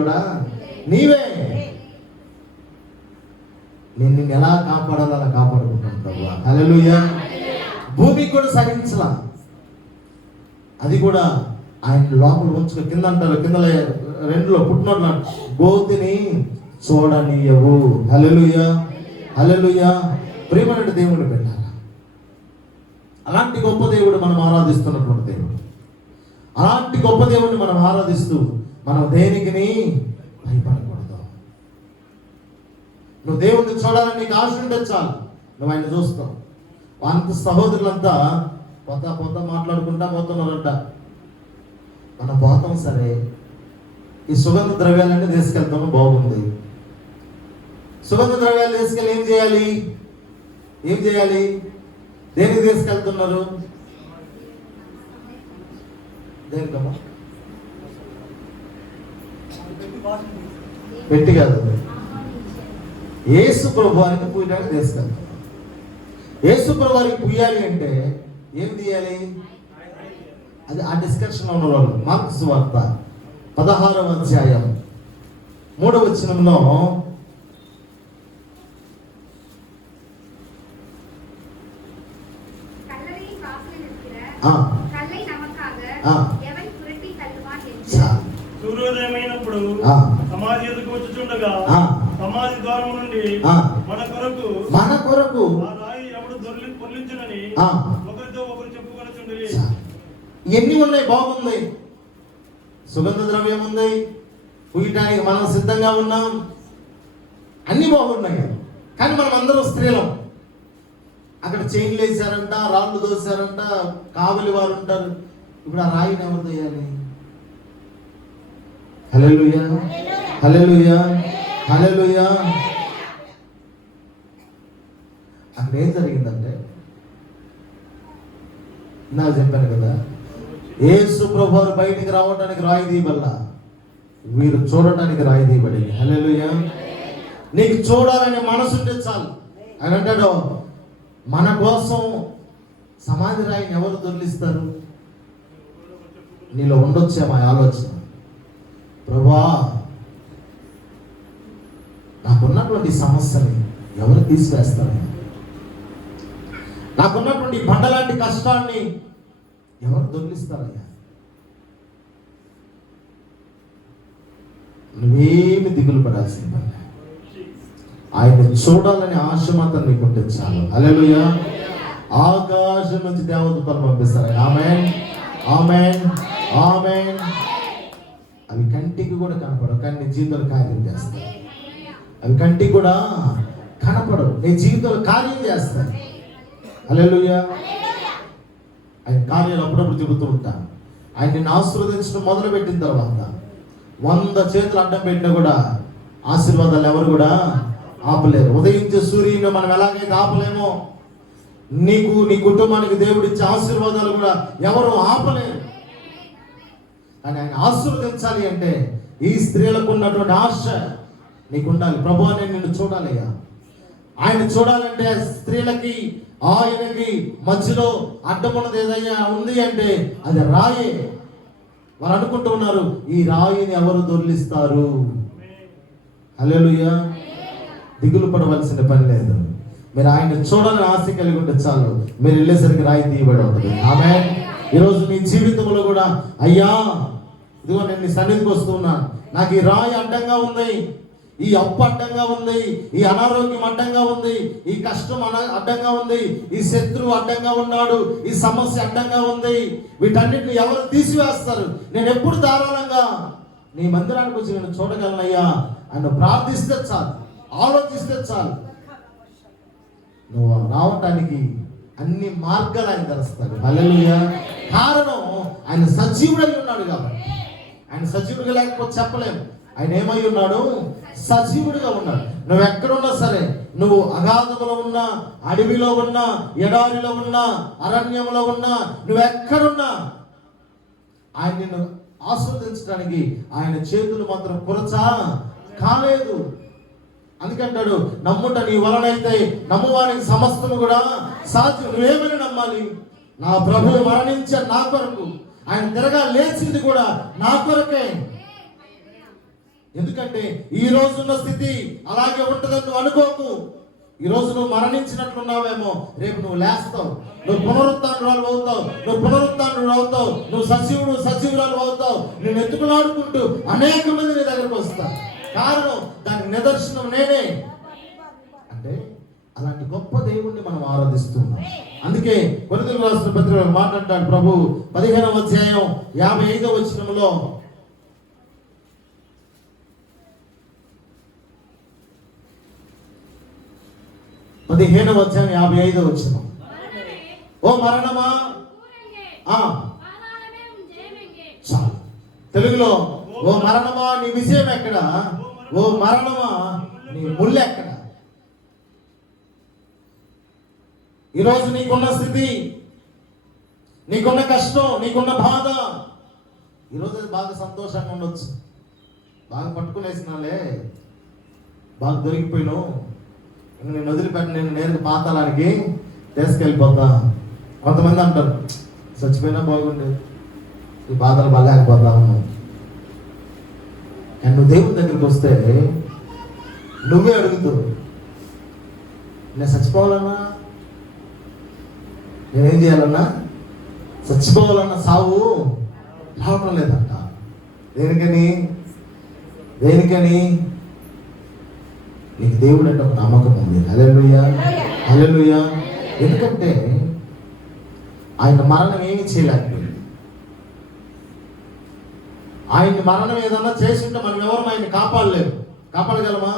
కూడా నీవే, నేను నిన్ను ఎలా కాపాడాలో అలా కాపాడుకుంటాను ప్రభువా. హల్లెలూయా. భూమికి కూడా సహించలా, అది కూడా ఆయన లోపల ఉంచుకో. కింద అంటారు, కింద 2లో పుట్టినోడ్లు గోతిని చూడనీయవు. హల్లెలూయా హల్లెలూయా. ప్రియమైన దేవుడు పెట్టాలి. అలాంటి గొప్ప దేవుడు మనం ఆరాధిస్తున్నటువంటి దేవుడు. అలాంటి గొప్ప దేవుడిని మనం ఆరాధిస్తూ మనం దేనికి భయపడకూడదు. నువ్వు దేవుడిని చూడాలని నీకు ఆశ ఉంటే చాలు, నువ్వు ఆయన చూస్తావు. అంత సహోదరులంతా పొద్ద మాట్లాడుకుంటా పోతున్నారంట. మనం పోతాం సరే, ఈ సుగంధ ద్రవ్యాలన్నీ తీసుకెళ్తాము, బాగుంది. సుగంధ ద్రవ్యాలు తీసుకెళ్ళి ఏం చేయాలి? దేనికి తీసుకెళ్తున్నారు? దేనికమ్మా? పెట్టి కాదు, యేసు ప్రభువారికి పూయడానికి తీసుకెళ్తాం. యేసు ప్రభువారికి పూయాలి అంటే ఏం తీయాలి? అది ఆ డిస్కషన్ ఉన్న వాళ్ళు. మార్కు సువార్త 16వ అధ్యాయం 3వ వచనంలో సూర్యోదయమైనప్పుడు సమాధి ఎదుకు వచ్చుచుండగా సమాధి ద్వారం నుండి మన కొరకు ఆ రాయి ఎవడు పొర్లించునని ఒకరితో ఒకరు చెప్పుకొనుచుండిరి. ఎన్ని ఉన్నాయి? బాగుంది, సుగంధ ద్రవ్యం ఉంది, పూయటానికి మనం సిద్ధంగా ఉన్నాం, అన్ని బాగున్నాయి. కానీ మనం అందరం స్త్రీలం. అక్కడ చైన్లు వేసారంట, రాళ్ళు దోశారంట, కావలి వారు ఉంటారు. ఇప్పుడు ఆ రాయిని ఎవరు తీయాలి? హల్లెలూయా హల్లెలూయా హల్లెలూయా. అక్కడ ఏం జరిగిందంటే, నాకు చెప్పాను కదా, యేసు ప్రభువు బయటికి రావడానికి రాయి తీయబల్ల, వీరు చూడటానికి రాయి తీయబడింది. హల్లెలూయా. నీకు చూడాలనే మనసు ఉంటే చాలు. ఆయన అంటాడు, మన కోసం సమాధి రాయిని ఎవరు దొర్లిస్తారు? నీలో ఉండొచ్చేమో ఆలోచన, ప్రభువా నాకున్నటువంటి సమస్యని ఎవరు తీసివేస్తారు? నాకున్నటువంటి బండలాంటి కష్టాన్ని ఎవరు దొరికిస్తారయ్యా? నువ్వేమి దిగులు పడాల్సిన పని, ఆయన చూడాలని ఆశ మాత్రం నీకు ఉంటే చాలు. హల్లెలూయా. ఆకాశం నుంచి దేవదూతలు పంపిస్తారు. ఆమేన్ ఆమేన్ ఆమేన్. అవి కంటికి కూడా కనపడవు, కానీ నీ జీవితంలో కార్యం చేస్తాయి. అవి కంటికి కూడా కనపడవు, నీ జీవితంలో కార్యం చేస్తాయి. హల్లెలూయా. ఆయన కార్యాలు అప్పుడప్పుడు చెబుతూ ఉంటాను. ఆయన నిన్ను ఆశీర్వదించడం మొదలుపెట్టిన తర్వాత 100 చేతులు అడ్డం పెట్టినా కూడా ఆశీర్వాదాలు ఎవరు కూడా ఆపలేరు. ఉదయించే సూర్యుని మనం ఎలాగైతే ఆపలేమో, నీకు నీ కుటుంబానికి దేవుడిచ్చే ఆశీర్వాదాలు కూడా ఎవరు ఆపలేరు. కానీ ఆయన ఆశీర్వదించాలి అంటే ఈ స్త్రీలకు ఉన్నటువంటి ఆశ నీకు ఉండాలి. ప్రభు నేను నిన్ను చూడాలయ్యా. ఆయన చూడాలంటే స్త్రీలకి ఆయనకి మధ్యలో అడ్డమున్నది ఏదైనా ఉంది అంటే అది రాయే. వారు అనుకుంటూ ఉన్నారు, ఈ రాయిని ఎవరు దొర్లిస్తారు? హల్లెలూయా. దిగులు పడవలసిన పని లేదు. మీరు ఆయన చూడాలని ఆశ కలిగి ఉంటే చాలు, మీరు వెళ్ళేసరికి రాయి తీయబడి ఉంటుంది. ఆమేన్. ఈరోజు మీ జీవితంలో కూడా, అయ్యా ఇదిగో నేను నీ సన్నిధికి వస్తూ ఉన్నాను, నాకు ఈ రాయి అడ్డంగా ఉంది, ఈ అప్పు అడ్డంగా ఉంది, ఈ అనారోగ్యం అడ్డంగా ఉంది, ఈ కష్టం అడ్డంగా ఉంది, ఈ శత్రువు అడ్డంగా ఉన్నాడు, ఈ సమస్య అడ్డంగా ఉంది, వీటన్నిటిని ఎవరు తీసివేస్తారు? నేను ఎప్పుడు ధారాళంగా నీ మందిరానికి వచ్చి నేను చూడగలనయ్యా ఆయన ప్రార్థిస్తే చాలు, ఆలోచిస్తే చాలు, నువ్వు రావటానికి అన్ని మార్గాలు ఆయన తెరుస్తాడు. హల్లెలూయా. కారణం ఆయన సజీవుడై ఉన్నాడు కాబట్టి. ఆయన సజీవుడిగా లేకపోతే చెప్పలేము. ఆయన ఏమై ఉన్నాడు? సజీవుడిగా ఉన్నాడు. నువ్వు ఎక్కడున్నా సరే, నువ్వు అగాధములో ఉన్నా, అడవిలో ఉన్నా, ఎడారిలో ఉన్నా, అరణ్యంలో ఉన్నా, నువ్వు ఎక్కడున్నా ఆయన నిన్ను ఆస్వాదించడానికి ఆయన చేతులు మాత్రం పురచా కాలేదు. అందుకంటాడు, నమ్ముట నీ వలనైతే నమ్మువానికి సమస్తము కూడా సాధ్యం. నువ్వేమని నమ్మాలి? నా ప్రభువు మరణించే నా కొరకు, ఆయన తిరగా లేచింది కూడా నా కొరకే. ఎందుకంటే ఈ రోజున్న స్థితి అలాగే ఉంటుందని నువ్వు అనుకోకు. ఈ రోజు నువ్వు మరణించినట్లున్నావేమో, రేపు నువ్వు లేస్తావు, నువ్వు పునరుత్థానురాలు అవుతావు, నువ్వు సజీవురాలు అవుతావు. నేను ఎత్తుకులాడుకుంటూ అనేక మంది నీ దగ్గరకు వస్తాను. కారణం దానికి నిదర్శనం నేనే. అంటే అలాంటి గొప్ప దేవుణ్ణి మనం ఆరాధిస్తున్నాం. అందుకే కొరింథీయులకు రాసిన పత్రికలో మాట్లాడతాడు ప్రభు 15వ అధ్యాయం 55వ వచనంలో, ఓ మరణమా, చాలు తెలుగులో, ఓ మరణమా నీ విజయం ఎక్కడ? ఓ మరణమా నీ ముళ్ళు ఎక్కడ? ఈరోజు నీకున్న స్థితి, నీకున్న కష్టం, నీకున్న బాధ, ఈరోజు బాగా సంతోషంగా ఉండొచ్చు, బాగా పట్టుకునేసినాలే, బాగా దొరికిపోయినావు, నేను వదిలిపెట్టి నేను నేరుగా పాతాళానికి తీసుకెళ్ళిపోతా. కొంతమంది అంటారు, చచ్చిపోయినా బాగుండేది, ఈ బాధలు బాగాలేకపోతా ఉన్నావు. అండ్ నువ్వు దేవుని దగ్గరికి వస్తే నువ్వే అడుగుతావు, నేను చచ్చిపోవాలన్నా, నేనేం చేయాలన్నా, చచ్చిపోవాలన్నా సావు రావడం లేదంట. దేనికని నీకు దేవుడు అంటే ఒక నమ్మకం ఉంది. హల్లెలూయా, హల్లెలూయా. ఎందుకంటే ఆయన మరణం ఏమి చేయలేకపోయింది. ఆయన మరణం ఏదన్నా చేసి ఉంటే మనం ఎవరు ఆయన్ని కాపాడలేము. కాపాడగలమా?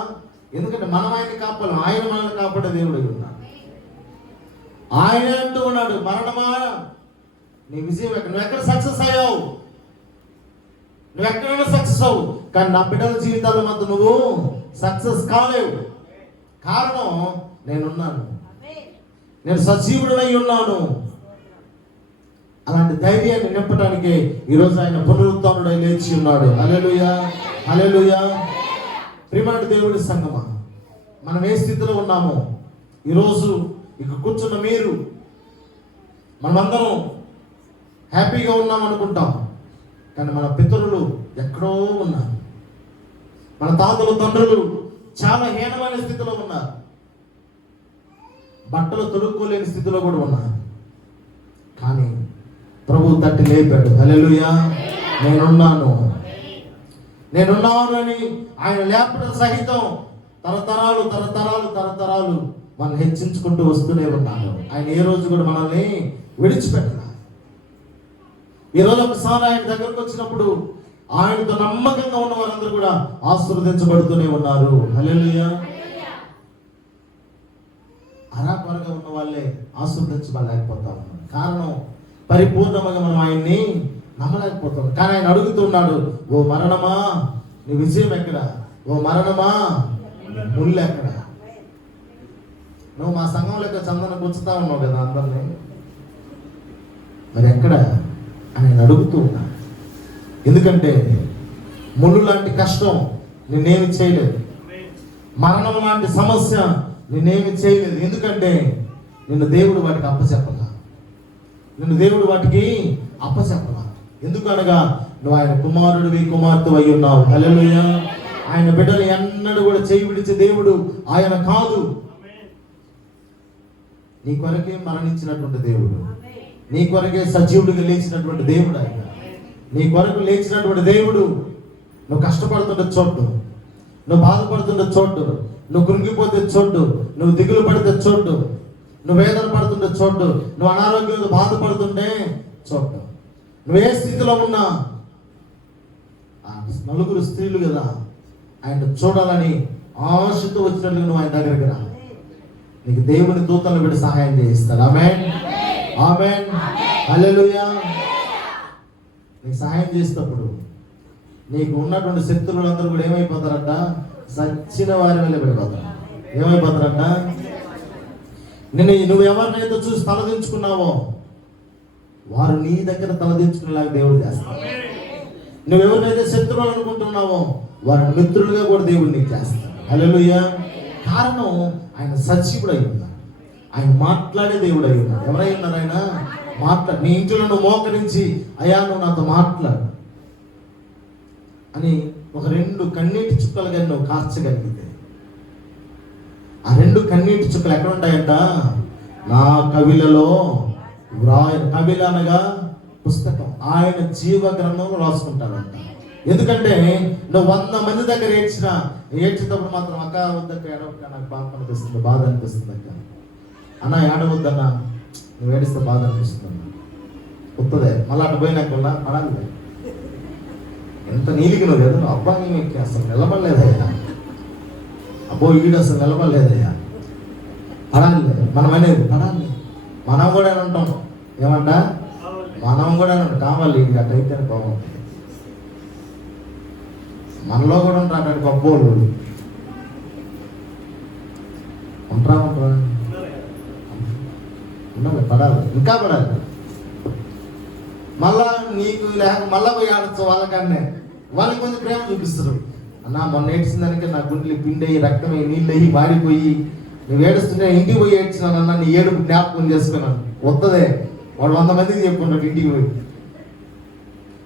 ఎందుకంటే మనం ఆయన్ని కాపాడలేము, ఆయన మనల్ని కాపాడే దేవుడు ఉన్నాడు. ఆయన అంటూ ఉన్నాడు, మరణమా నీ విజయం ఎక్కడ? నువ్వు ఎక్కడ సక్సెస్ అయ్యావు? నువ్వు ఎక్కడైనా సక్సెస్ అవ్వు, కానీ నా బిడ్డల జీవితాల మధ్య నువ్వు సక్సెస్ కాలేవు. కారణం నేనున్నాను, నేను సజీవుడనై ఉన్నాను. అలాంటి ధైర్యాన్ని నింపడానికి ఈరోజు ఆయన పునరుత్థానుడై లేచి ఉన్నాడు. హల్లెలూయా, హల్లెలూయా. ప్రియమైన దేవుడి సంగమా, మనం ఏ స్థితిలో ఉన్నామో, ఈరోజు ఇక కూర్చున్న మీరు, మనమందరం హ్యాపీగా ఉన్నాం అనుకుంటాం, కానీ మన పితరులు ఎక్కడో ఉన్నారు. మన తాతలు తండ్రులు చాలా హీనమైన స్థితిలో ఉన్నారు, బట్టలు తొడుక్కోలేని స్థితిలో కూడా ఉన్నారు. కానీ ప్రభు తట్టి లేపాడు. హల్లెలూయా. నేనున్నాను అని ఆయన లేపడం సహితం తరతరాలు మనం హెచ్చించుకుంటూ వస్తూనే ఉన్నాడు. ఆయన ఏ రోజు కూడా మనల్ని విడిచిపెట్టలేదు. ఈరోజు ఒకసారి ఆయన దగ్గరకు వచ్చినప్పుడు ఆయనతో నమ్మకంగా ఉన్న వారందరూ కూడా ఆశీర్వదించబడుతూనే ఉన్నారు. హల్లెలూయా. అరాకొరగా ఉన్న వాళ్ళే ఆశీర్వదించబడలేకపోతా ఉన్నారు. కారణం పరిపూర్ణంగా మనం ఆయన్ని నమ్మలేకపోతాం. కానీ ఆయన అడుగుతున్నాడు, ఓ మరణమా నీ విజయం ఎక్కడ? ఓ మరణమా ముళ్ళు ఎక్కడ? నువ్వు మా సంఘం లెక్క చందన గుచ్చుతా ఉన్నావు కదా అందరినీ, మరి ఎక్కడ అని నేను అడుగుతూ ఉన్నా. ఎందుకంటే ముళ్ళు లాంటి కష్టం నిన్నేమి చేయలేదు, మరణం లాంటి సమస్య నిన్నేమి చేయలేదు. ఎందుకంటే నిన్ను దేవుడు వాటికి అప్పచెప్పలా, నిన్ను దేవుడు వాటికి అప్పచెప్పలా. ఎందుకనగా నువ్వు ఆయన కుమారుడివి, కుమార్తె అయి ఉన్నావు. హల్లెలూయా. ఆయన బిడ్డలు ఎన్నడూ కూడా చేయి విడిచే దేవుడు ఆయన కాదు. నీ కొరకే మరణించినటువంటి దేవుడు, నీ కొరకే సజీవుడిగా లేచినటువంటి దేవుడు ఆయన. నీ కొరకు లేచినటువంటి దేవుడు. నువ్వు కష్టపడుతుంటే చోటు, నువ్వు బాధపడుతుంటే చోటు, నువ్వు కృంగిపోతే చోటు, నువ్వు దిగులు పడితే చోటు, నువ్వు వేదన పడుతుంటే చోటు, నువ్వు అనారోగ్యంతో బాధపడుతుంటే చోటు, నువ్వు ఏ స్థితిలో ఉన్నా నలుగురు స్త్రీలు కదా ఆయన చూడాలని ఆశతో వచ్చినట్లుగా నువ్వు ఆయన దగ్గరికి రా. నీకు దేవుని దూతలను పెట్టి సహాయం చేయిస్తాడు. ఆమేన్, ఆమేన్, హల్లెలూయా. నీకు సహాయం చేసేటప్పుడు నీకు ఉన్నటువంటి శక్తులందరూ కూడా ఏమైపోతారంట? సచ్చిన వారి వల్ల పడిపోతారు. ఏమైపోతారంట? నువ్వు ఎవరినైతే చూసి తలదించుకున్నావో వారు నీ దగ్గర తలదించుకునేలాగా దేవుడు చేస్తాడు. నువ్వు ఎవరినైతే శత్రువులు అనుకుంటున్నావో వారిని మిత్రులుగా కూడా దేవుడు నీకు చేస్తాడు. హల్లెలూయా. కారణం ఆయన సజీవుడు అయి ఉన్నాడు, ఆయన మాట్లాడే దేవుడు అయి ఉన్నాడు. ఎవరై ఉన్నారు? ఆయన మాట్లాడు. నీ ఇంట్లో నువ్వు మోకరించి అయ్యా నువ్వు నాతో మాట్లాడు అని ఒక 2 కన్నీటి చుక్కలు కానీ నువ్వు కార్చగలిగితే, ఆ 2 కన్నీటి చుక్కలు ఎక్కడ ఉంటాయంట? నా కవిలలో కవిల అనగా పుస్తకం, ఆయన జీవ గ్రంథంలో రాసుకుంటాడంట. ఎందుకంటే నువ్వు 100 మంది దగ్గర ఏడ్చేటప్పుడు మాత్రం అక్క వద్దక్క ఏడవక్క, నాకు బాధ అనిపిస్తుంది, బాధ అనిపిస్తుంది అక్క అన్న ఏడవద్దన్నా, నువ్వు ఏడిస్తే బాధ అనిపిస్తుంది అన్న వస్తుందే. మళ్ళీ అటు పోయినాకల్లా పడాలి. ఎంత నీలికి నువ్వు కదా అబ్బాయి అసలు నిలబడలేదయ్యా, అబ్బో ఈడు అసలు నిలబడలేదయ్యా, పడాలి. మనం అనేది పడాలి. మనం కూడా ఉంటాం. ఏమంట? మనం కూడా కావాలి. ఇది అటైతే బాగుంటుంది. మనలో కూడా ఉంటారు అటు గొప్పోళ్ళు. ఉంటారా ఉండాలి, పడాలి, ఇంకా పడాలి. మళ్ళా నీకు లేక మళ్ళా పోయి ఆడచ్చు వాళ్ళకన్నే. వాళ్ళకి కొంచెం ప్రేమ చూపిస్తారు. అన్న మొన్న ఏడ్చిందానికి నా గుండెలు పిండయి రక్తమై నీళ్ళయి వాడిపోయి నువ్వు ఏడుస్తుంటే ఇంటికి పోయి ఏడ్చినానన్నా నీ ఏడుపు జ్ఞాపకం చేసుకున్నాను వద్దదే. వాడు 100 మందికి చెప్పుకుంటాడు ఇంటికి పోయి.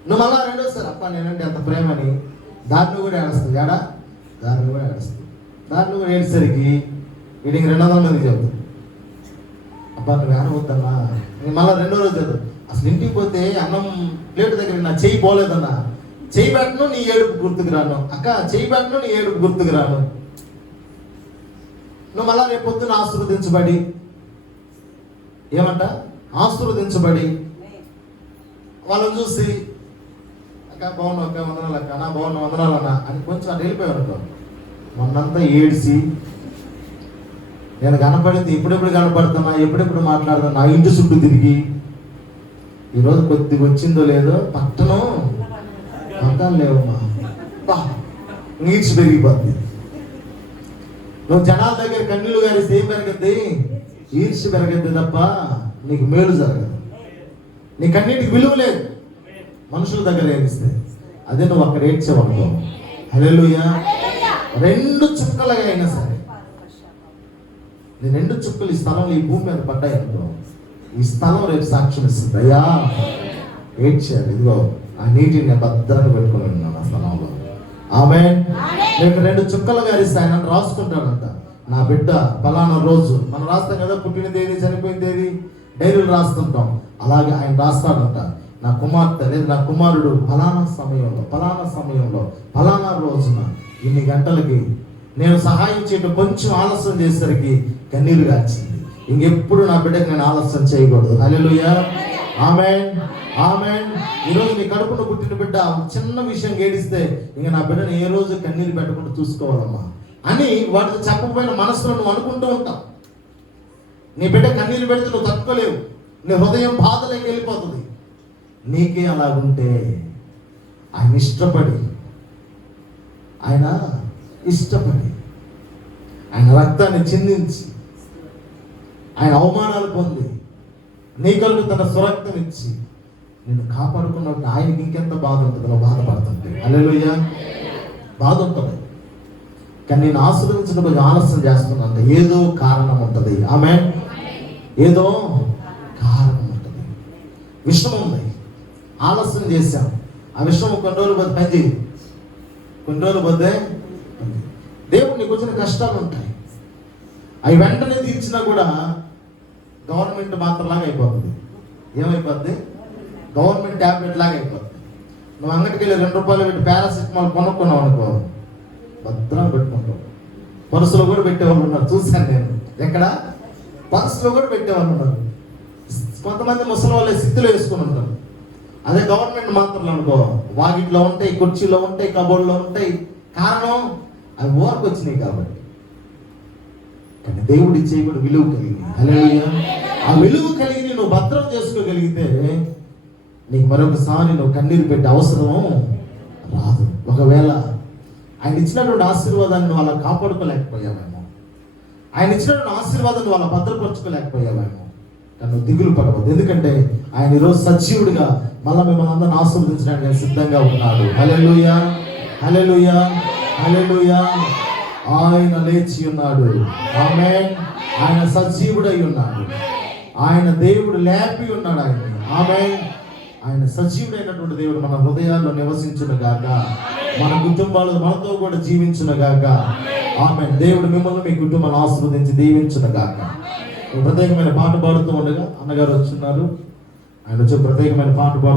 నువ్వు మళ్ళా రెండోసారి అప్ప నేనంటే అంత ప్రేమని దాన్ని కూడా ఏడుస్తుంది. ఏడా దాన్ని కూడా ఏడుస్తుంది. దాన్ని కూడా ఏడ్చేసరికి వీడికి 200 మందికి చెప్తాను అబ్బా నువ్వు ఏడవద్దన్నా. నేను మళ్ళీ 2వ రోజు చదువు అసలు ఇంటికి పోతే అన్నం ప్లేట్ దగ్గర నా చెయ్యి పోలేదన్నా, చెయ్యి పెట్టను నీ ఏడుపు గుర్తుకు రాను, అక్క చెయ్యి పెట్టను నీ ఏడుపు గుర్తుకు రాను. నువ్వు మళ్ళా రేపు పొద్దున ఆశీర్వదించబడి ఏమంట? ఆశీర్వదించబడి వాళ్ళని చూసి అక్క బాగున్నావు, అక్క వందనాలు, అక్క నా బాగున్నా వందనాలు అన్న అని కొంచెం అటు వెళ్ళిపోయారు అనుకో. మొన్నంతా ఏడ్చి నేను కనపడింది ఎప్పుడెప్పుడు కనపడుతున్నా, ఎప్పుడెప్పుడు మాట్లాడుతున్నా, నా ఇంటి చుట్టూ తిరిగి ఈరోజు కొద్దిగా వచ్చిందో లేదో పట్టణం అర్థం లేవమ్మా, నీడ్స్ పెరిగిపోద్ది. నువ్వు జనాల దగ్గర కన్నీళ్ళు గారిస్తే ఏం పెరగద్ది? ఈర్ష పెరగద్ది తప్ప నీకు మేలు జరగదు. నీ కన్నీటికి విలువ లేదు మనుషుల దగ్గర ఏమిస్తే. అదే నువ్వు అక్కడ ఏడ్చేవనుకో. హల్లెలూయా. 2 చుక్కలుగా అయినా సరే, నీ 2 చుక్కలు ఈ స్థలంలో ఈ భూమి మీద పడ్డాయనుకో, ఈ స్థలం రేపు సాక్ష్యం ఇస్తుంది. అయ్యా ఏడ్చారు, ఇదిగో ఆ నీటిని నేను భద్రంగా పెట్టుకుని ఉన్నాను ఆ స్థలంలో. ఆమేన్. రేపు 2 చుక్కలు గారిస్తే ఆయన రాసుకుంటాడంట, నా బిడ్డ పలానా రోజు. మనం రాస్తాం కదా పుట్టిన తేదీ, చనిపోయిన తేదీ, డైరీలు రాస్తుంటాం. అలాగే ఆయన రాస్తాడంట, నా కుమార్తె లేదు నా కుమారుడు ఫలానా సమయంలో ఫలానా రోజున ఇన్ని గంటలకి నేను సహాయం చేయడం కొంచెం ఆలస్యం చేసేసరికి కన్నీరు గార్చింది. ఇంకెప్పుడు నా బిడ్డకి నేను ఆలస్యం చేయకూడదు. హల్లెలూయా. ఆమేన్, ఆమేన్. ఈరోజు నీ కడుపును పుట్టిన బిడ్డ చిన్న విషయం ఏడిస్తే ఇంకా నా బిడ్డను ఏ రోజు కన్నీరు పెట్టకుండా చూసుకోవాలమ్మా అని వాటితో చెప్పకపోయిన మనసులో నువ్వు అనుకుంటూ ఉంటావు. నీ బిడ్డ కన్నీరు పెడితే నువ్వు తట్టుకోలేవు, నీ హృదయం బాధలోకి వెళ్ళిపోతుంది. నీకే అలాగుంటే ఆయన ఇష్టపడి ఆయన రక్తాన్ని చిందించి ఆయన అవమానాలు పొంది నీ కొరకు తన స్వరక్తం ఇచ్చి నిన్ను కాపాడుకున్నట్టు ఆయనకి ఇంకెంత బాధ ఉంటుంది. నువ్వు బాధపడుతుంది, హల్లెలూయా, బాధ ఉంటుంది. కానీ నేను ఆశీర్వదించడం కొంచెం ఆలస్యం చేస్తున్నాను, ఏదో కారణం ఉంటుంది. ఆమేన్, ఏదో కారణం ఉంటుంది, విషయం ఉంది. ఆలస్యం చేశాం, ఆ విషయం కొన్ని రోజులు పోతే పని చేయదు, కొన్ని రోజులు పోతే దేవుడు నీకు వచ్చిన కష్టాలు ఉంటాయి. అవి వెంటనే తీర్చినా కూడా గవర్నమెంట్ మాత్రలాగా అయిపోతుంది. ఏమైపోద్ది? గవర్నమెంట్ ట్యాబ్లెట్ లాగా అయిపోతుంది. నువ్వు అంగడికి వెళ్ళి 2 రూపాయలు పెట్టి పారాసిటమాల్ కొనుక్కున్నావు అనుకో, భద్రం పెట్టుకుంటావు. పర్సులో కూడా పెట్టేవాళ్ళు ఉన్నారు, చూశాను నేను. ఎక్కడ? పర్సులో కూడా పెట్టేవాళ్ళు ఉన్నారు. కొంతమంది ముసలి వాళ్ళే సిత్తులు వేసుకుని ఉంటారు. అదే గవర్నమెంట్ మాత్రలు అనుకో, వాకిట్లో ఉంటాయి, కుర్చీలో ఉంటాయి, కబోర్డ్లో ఉంటాయి. కారణం అవి ఓరకు వచ్చినాయి కాబట్టి. కానీ దేవుడు ఇచ్చే కూడా విలువ కలిగి, హల్లెలూయా, ఆ విలువ కలిగి నువ్వు భద్రం చేసుకోగలిగితే నీకు మరొకసారి నువ్వు కన్నీరు పెట్టే అవసరం రాదు. ఒకవేళ ఆయన ఇచ్చినటువంటి ఆశీర్వాదాన్ని నువ్వు అలా కాపాడుకోలేకపోయావేమో, ఆయన ఇచ్చినటువంటి ఆశీర్వాదాన్ని నువ్వు అలా భద్రపరచుకోలేకపోయావేమో, కానీ నువ్వు దిగులు పడవద్దు. ఎందుకంటే ఆయన ఈరోజు సజీవుడిగా మళ్ళీ మిమ్మల్ని అందరిని ఆశీర్వదించడానికి ఆయన సిద్ధంగా ఉన్నాడు. హల్లెలూయా, హల్లెలూయా, హల్లెలూయా. ఆయన లేచి ఉన్నాడు. ఆమేన్. ఆయన సజీవుడై ఉన్నాడు. ఆయన దేవుడు లేపి ఉన్నాడు. ఆమేన్. ఆయన సజీవుడైనటువంటి దేవుడు మన హృదయాల్లో నివసించును గాక, మన కుటుంబాలు మనతో కూడా జీవించును గాక. ఆమేన్. దేవుడు మిమ్మల్ని మీ కుటుంబాన్ని ఆశీర్వదించి దీవించును గాక. ప్రత్యేకమైన పాట పాడుతూ ఉండగా అన్నగారు వచ్చున్నారు, ఆయన వచ్చి ప్రత్యేకమైన పాట పాడుతూ